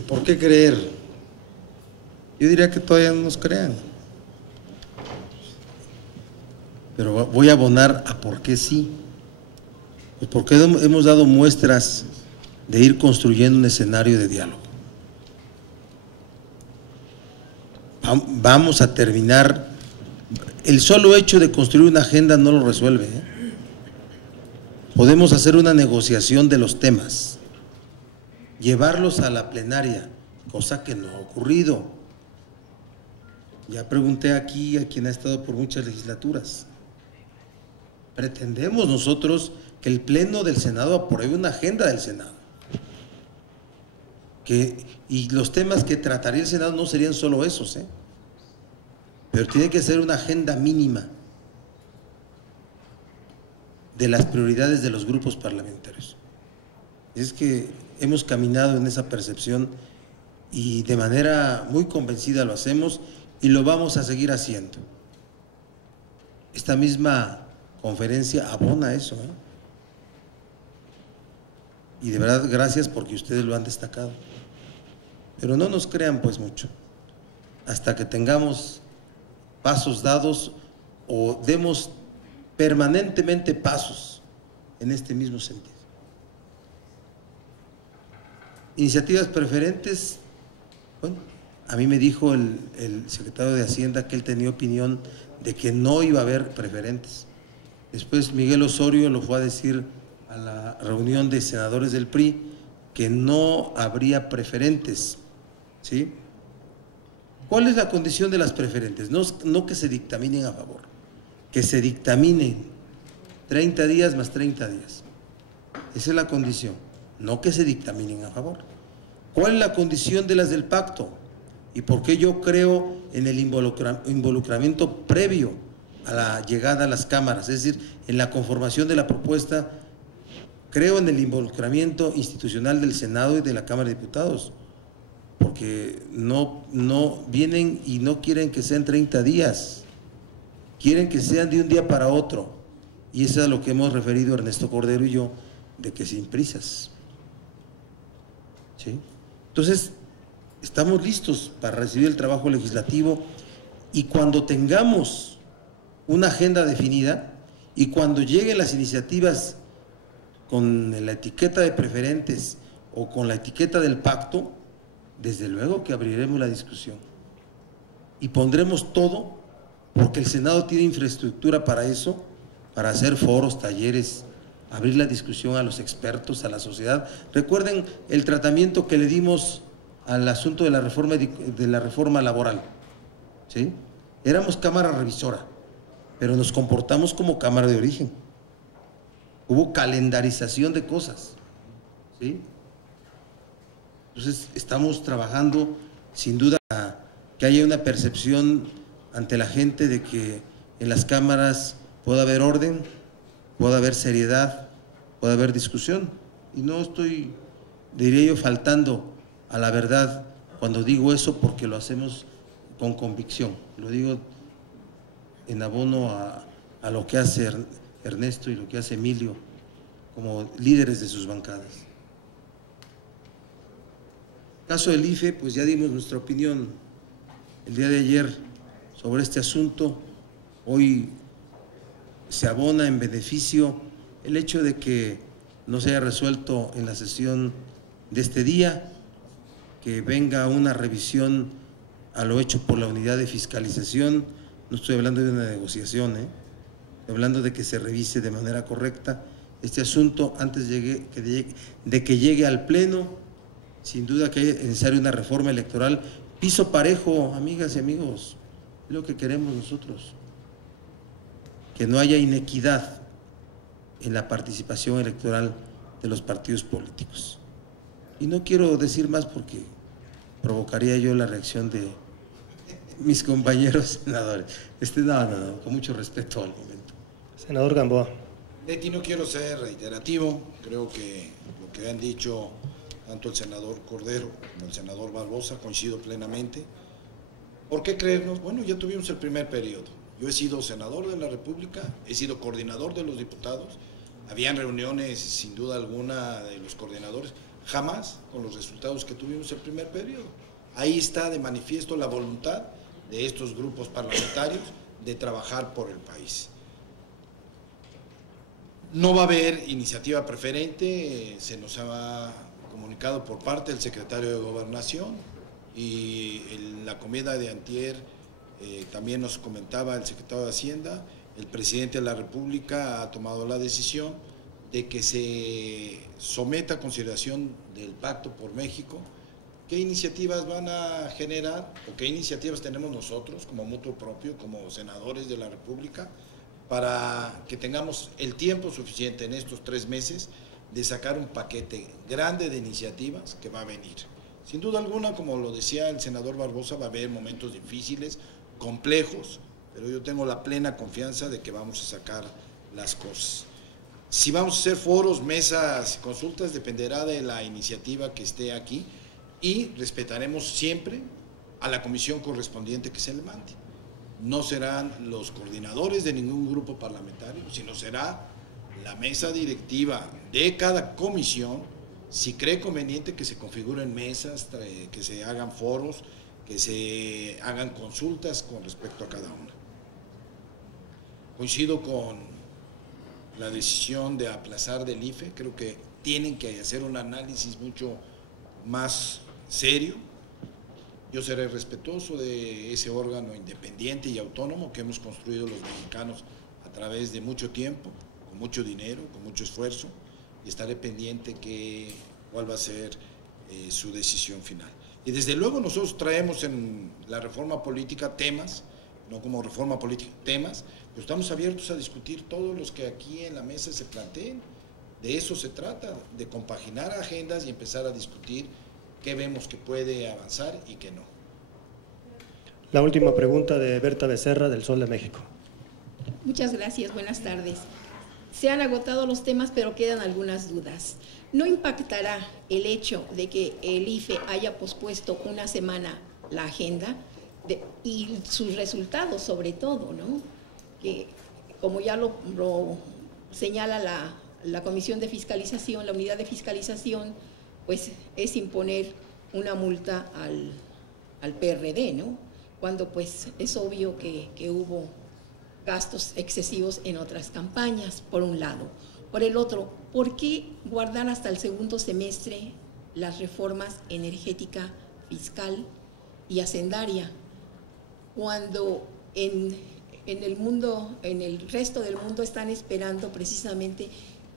¿Por qué creer? Yo diría que todavía no nos crean. Pero voy a abonar a por qué sí. Pues porque hemos dado muestras de ir construyendo un escenario de diálogo. Vamos a terminar. El solo hecho de construir una agenda no lo resuelve, ¿eh? Podemos hacer una negociación de los temas, llevarlos a la plenaria, cosa que no ha ocurrido. Ya pregunté aquí a quien ha estado por muchas legislaturas. Pretendemos nosotros que el Pleno del Senado apruebe una agenda del Senado. Y los temas que trataría el Senado no serían solo esos, pero tiene que ser una agenda mínima de las prioridades de los grupos parlamentarios. Es que hemos caminado en esa percepción y de manera muy convencida lo hacemos y lo vamos a seguir haciendo. Esta misma conferencia abona eso, y de verdad gracias porque ustedes lo han destacado. Pero no nos crean pues mucho, hasta que tengamos pasos dados o demos permanentemente pasos en este mismo sentido. Iniciativas preferentes, bueno, a mí me dijo el secretario de Hacienda que él tenía opinión de que no iba a haber preferentes. Después Miguel Osorio lo fue a decir a la reunión de senadores del PRI que no habría preferentes, ¿sí? ¿Cuál es la condición de las preferentes? No que se dictaminen a favor, que se dictaminen 30 días más 30 días. Esa es la condición, no que se dictaminen a favor. ¿Cuál es la condición de las del pacto? ¿Y por qué yo creo en el involucramiento previo a la llegada a las cámaras? Es decir, en la conformación de la propuesta, creo en el involucramiento institucional del Senado y de la Cámara de Diputados, porque no vienen y no quieren que sean 30 días, quieren que sean de un día para otro. Y eso es a lo que hemos referido Ernesto Cordero y yo, de que sin prisas. ¿Sí? Entonces, estamos listos para recibir el trabajo legislativo y cuando tengamos una agenda definida y cuando lleguen las iniciativas con la etiqueta de preferentes o con la etiqueta del pacto, desde luego que abriremos la discusión y pondremos todo, porque el Senado tiene infraestructura para eso, para hacer foros, talleres, abrir la discusión a los expertos, a la sociedad. Recuerden el tratamiento que le dimos al asunto de la reforma laboral, ¿sí? Éramos cámara revisora, pero nos comportamos como cámara de origen. Hubo calendarización de cosas, ¿sí? Entonces, estamos trabajando, sin duda, que haya una percepción ante la gente de que en las cámaras pueda haber orden, pueda haber seriedad, pueda haber discusión. Y no estoy, diría yo, faltando a la verdad cuando digo eso, porque lo hacemos con convicción. Lo digo en abono a lo que hace Ernesto y lo que hace Emilio como líderes de sus bancadas. Caso del IFE, pues ya dimos nuestra opinión el día de ayer sobre este asunto. Hoy se abona en beneficio el hecho de que no se haya resuelto en la sesión de este día, que venga una revisión a lo hecho por la unidad de fiscalización. No estoy hablando de una negociación, estoy hablando de que se revise de manera correcta este asunto antes de que llegue al Pleno. Sin duda que es necesaria una reforma electoral, piso parejo, amigas y amigos, es lo que queremos nosotros, que no haya inequidad en la participación electoral de los partidos políticos. Y no quiero decir más porque provocaría yo la reacción de mis compañeros senadores. No, con mucho respeto al momento. Senador Gamboa. Leti, no quiero ser reiterativo, creo que lo que han dicho tanto el senador Cordero como el senador Barbosa, coincido plenamente. ¿Por qué creernos? Bueno, ya tuvimos el primer periodo. Yo he sido senador de la República, he sido coordinador de los diputados, habían reuniones sin duda alguna de los coordinadores, jamás con los resultados que tuvimos el primer periodo. Ahí está de manifiesto la voluntad de estos grupos parlamentarios de trabajar por el país. No va a haber iniciativa preferente, se nos ha comunicado por parte del secretario de Gobernación y en la comida de antier también nos comentaba el secretario de Hacienda, el presidente de la República ha tomado la decisión de que se someta a consideración del Pacto por México qué iniciativas van a generar o qué iniciativas tenemos nosotros como mutuo propio, como senadores de la República, para que tengamos el tiempo suficiente en estos 3 meses de sacar un paquete grande de iniciativas que va a venir. Sin duda alguna, como lo decía el senador Barbosa, va a haber momentos difíciles, complejos, pero yo tengo la plena confianza de que vamos a sacar las cosas. Si vamos a hacer foros, mesas, consultas, dependerá de la iniciativa que esté aquí y respetaremos siempre a la comisión correspondiente que se le mande. No serán los coordinadores de ningún grupo parlamentario, sino será la mesa directiva de cada comisión, si cree conveniente que se configuren mesas, que se hagan foros, que se hagan consultas con respecto a cada una. Coincido con la decisión de aplazar del IFE, creo que tienen que hacer un análisis mucho más serio. Yo seré respetuoso de ese órgano independiente y autónomo que hemos construido los mexicanos a través de mucho tiempo, con mucho dinero, con mucho esfuerzo, y estaré pendiente cuál va a ser su decisión final. Y desde luego nosotros traemos en la reforma política temas, no como reforma política, temas, pero estamos abiertos a discutir todos los que aquí en la mesa se planteen. De eso se trata, de compaginar agendas y empezar a discutir qué vemos que puede avanzar y qué no. La última pregunta de Berta Becerra, del Sol de México. Muchas gracias, buenas tardes. Se han agotado los temas, pero quedan algunas dudas. ¿No impactará el hecho de que el IFE haya pospuesto una semana la agenda y sus resultados sobre todo, ¿no? Que como ya lo señala la Comisión de Fiscalización, la Unidad de Fiscalización, pues es imponer una multa al PRD, ¿no? Cuando pues es obvio que hubo gastos excesivos en otras campañas, por un lado. Por el otro, ¿por qué guardar hasta el segundo semestre las reformas energética, fiscal y hacendaria, cuando en el mundo, en el resto del mundo están esperando precisamente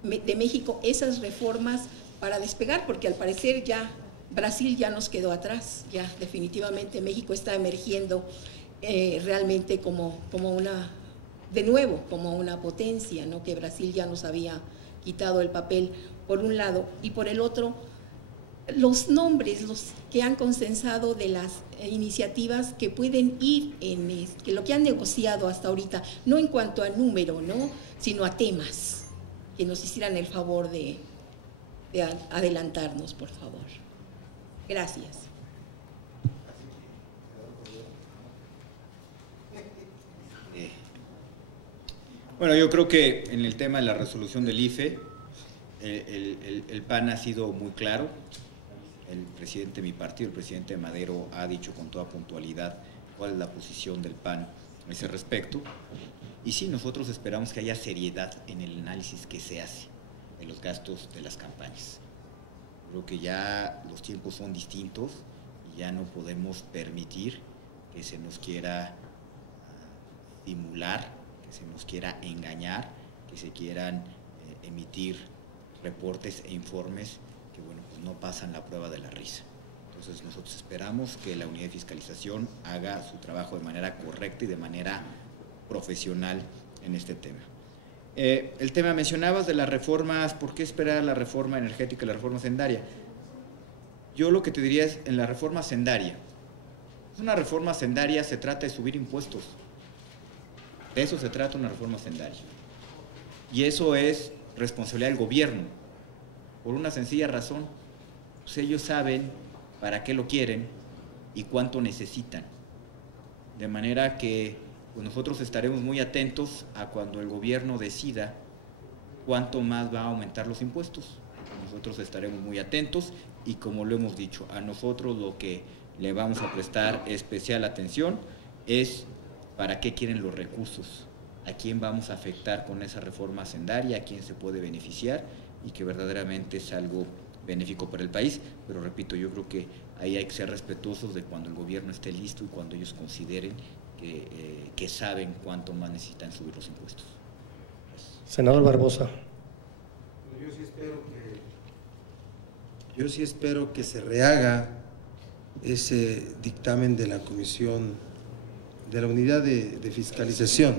de México esas reformas para despegar? Porque al parecer ya Brasil ya nos quedó atrás, ya definitivamente México está emergiendo realmente como una, de nuevo, como una potencia, ¿no? Que Brasil ya nos había quitado el papel, por un lado, y por el otro, los nombres, los que han consensado de las iniciativas que pueden ir que lo que han negociado hasta ahorita, no en cuanto a número, ¿no? Sino a temas, que nos hicieran el favor de adelantarnos, por favor. Gracias. Bueno, yo creo que en el tema de la resolución del IFE, el PAN ha sido muy claro. El presidente de mi partido, el presidente Madero, ha dicho con toda puntualidad cuál es la posición del PAN a ese respecto. Y sí, nosotros esperamos que haya seriedad en el análisis que se hace de los gastos de las campañas. Creo que ya los tiempos son distintos y ya no podemos permitir que se nos quiera simular, que se nos quiera engañar, que se quieran emitir reportes e informes que, bueno, pues no pasan la prueba de la risa. Entonces nosotros esperamos que la unidad de fiscalización haga su trabajo de manera correcta y de manera profesional en este tema. El tema mencionabas de las reformas, ¿por qué esperar la reforma energética y la reforma hacendaria? Yo lo que te diría es, en la reforma hacendaria, una reforma hacendaria se trata de subir impuestos, de eso se trata una reforma hacendaria, y eso es responsabilidad del gobierno, por una sencilla razón, pues ellos saben para qué lo quieren y cuánto necesitan, de manera que pues nosotros estaremos muy atentos a cuando el gobierno decida cuánto más va a aumentar los impuestos. Nosotros estaremos muy atentos y, como lo hemos dicho, a nosotros lo que le vamos a prestar especial atención es para qué quieren los recursos, a quién vamos a afectar con esa reforma hacendaria, a quién se puede beneficiar y que verdaderamente es algo benéfico para el país. Pero repito, yo creo que ahí hay que ser respetuosos de cuando el gobierno esté listo y cuando ellos consideren que saben cuánto más necesitan subir los impuestos. Senador Barbosa. Yo sí espero que se rehaga ese dictamen de la Comisión, de la Unidad de Fiscalización,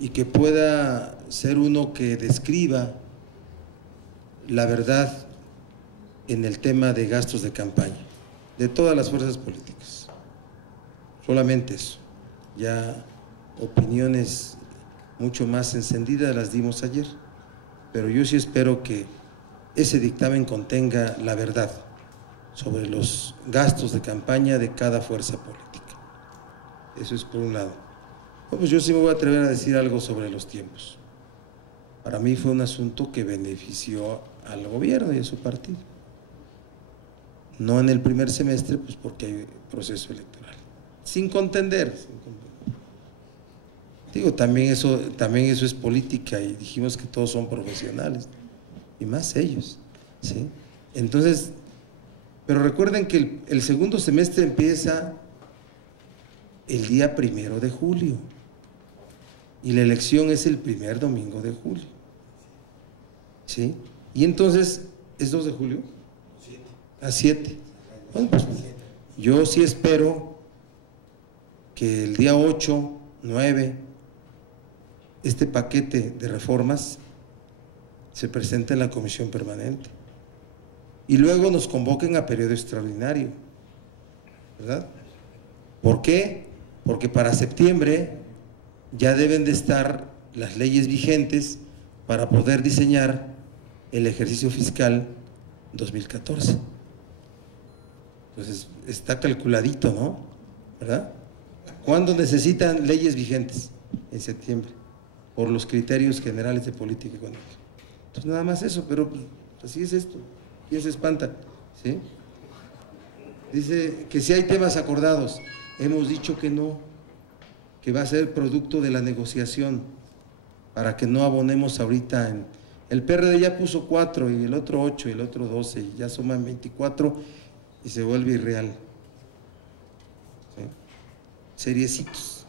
y que pueda ser uno que describa la verdad en el tema de gastos de campaña de todas las fuerzas políticas. Solamente eso. Ya opiniones mucho más encendidas las dimos ayer, pero yo sí espero que ese dictamen contenga la verdad sobre los gastos de campaña de cada fuerza política. Eso es por un lado. Pues yo sí me voy a atrever a decir algo sobre los tiempos. Para mí fue un asunto que benefició al gobierno y a su partido. No en el primer semestre, pues porque hay proceso electoral. Sin contender. Digo, también eso es política y dijimos que todos son profesionales, y más ellos, ¿sí? Entonces, pero recuerden que el segundo semestre empieza el día 1 de julio y la elección es el primer domingo de julio, ¿sí? Y entonces, ¿es 2 de julio? 7. Bueno, pues yo sí espero que el día 8, 9, este paquete de reformas se presente en la comisión permanente y luego nos convoquen a periodo extraordinario, ¿verdad? ¿Por qué? Porque para septiembre ya deben de estar las leyes vigentes para poder diseñar el ejercicio fiscal 2014. Entonces está calculadito, ¿no? ¿Verdad? ¿Cuándo necesitan leyes vigentes? En septiembre. por los criterios generales de política económica. Entonces nada más eso, pero pues, así es esto. ¿Quién se espanta? ¿Sí? Dice que si hay temas acordados, hemos dicho que no, que va a ser producto de la negociación, para que no abonemos ahorita en... El PRD ya puso 4 y el otro 8 y el otro 12 y ya suman 24 y se vuelve irreal. ¿Sí? Seriecitos.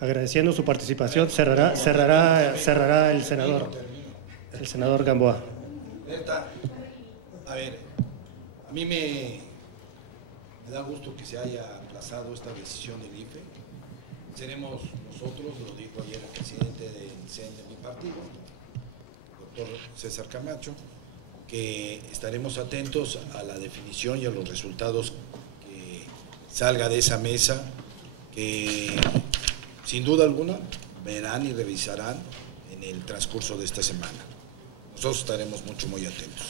Agradeciendo su participación, cerrará el senador Gamboa. Berta, a ver, a mí me da gusto que se haya aplazado esta decisión del IFE. Seremos nosotros, lo dijo ayer el presidente del CEN de mi partido, doctor César Camacho, que estaremos atentos a la definición y a los resultados que salga de esa mesa, que sin duda alguna verán y revisarán en el transcurso de esta semana. Nosotros estaremos muy atentos.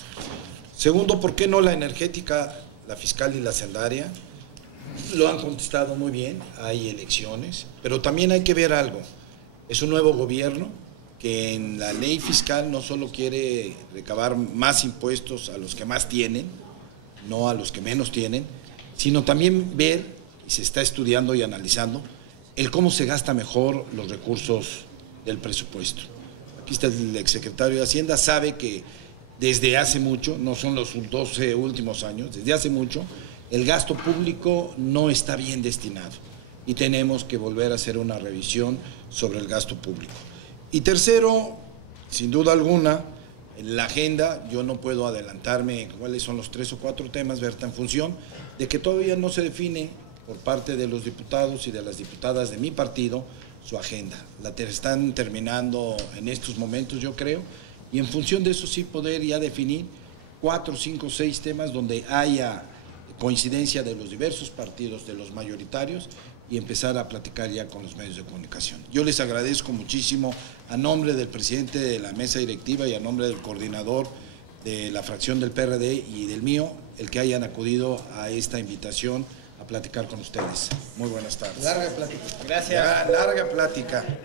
Segundo, ¿por qué no la energética, la fiscal y la hacendaria? Lo han contestado muy bien, hay elecciones, pero también hay que ver algo. Es un nuevo gobierno que en la ley fiscal no solo quiere recabar más impuestos a los que más tienen, no a los que menos tienen, sino también ver, y se está estudiando y analizando, el cómo se gasta mejor los recursos del presupuesto. Aquí está el exsecretario de Hacienda, sabe que desde hace mucho, no son los 12 últimos años, desde hace mucho, el gasto público no está bien destinado y tenemos que volver a hacer una revisión sobre el gasto público. Y tercero, sin duda alguna, en la agenda, yo no puedo adelantarme cuáles son los 3 o 4 temas, Berta, en función de que todavía no se define por parte de los diputados y de las diputadas de mi partido su agenda. La están terminando en estos momentos, yo creo, y en función de eso sí poder ya definir 4, 5, 6 temas donde haya coincidencia de los diversos partidos, de los mayoritarios, y empezar a platicar ya con los medios de comunicación. Yo les agradezco muchísimo a nombre del presidente de la mesa directiva y a nombre del coordinador de la fracción del PRD y del mío, el que hayan acudido a esta invitación a platicar con ustedes. Muy buenas tardes. Larga plática. Gracias. Larga plática.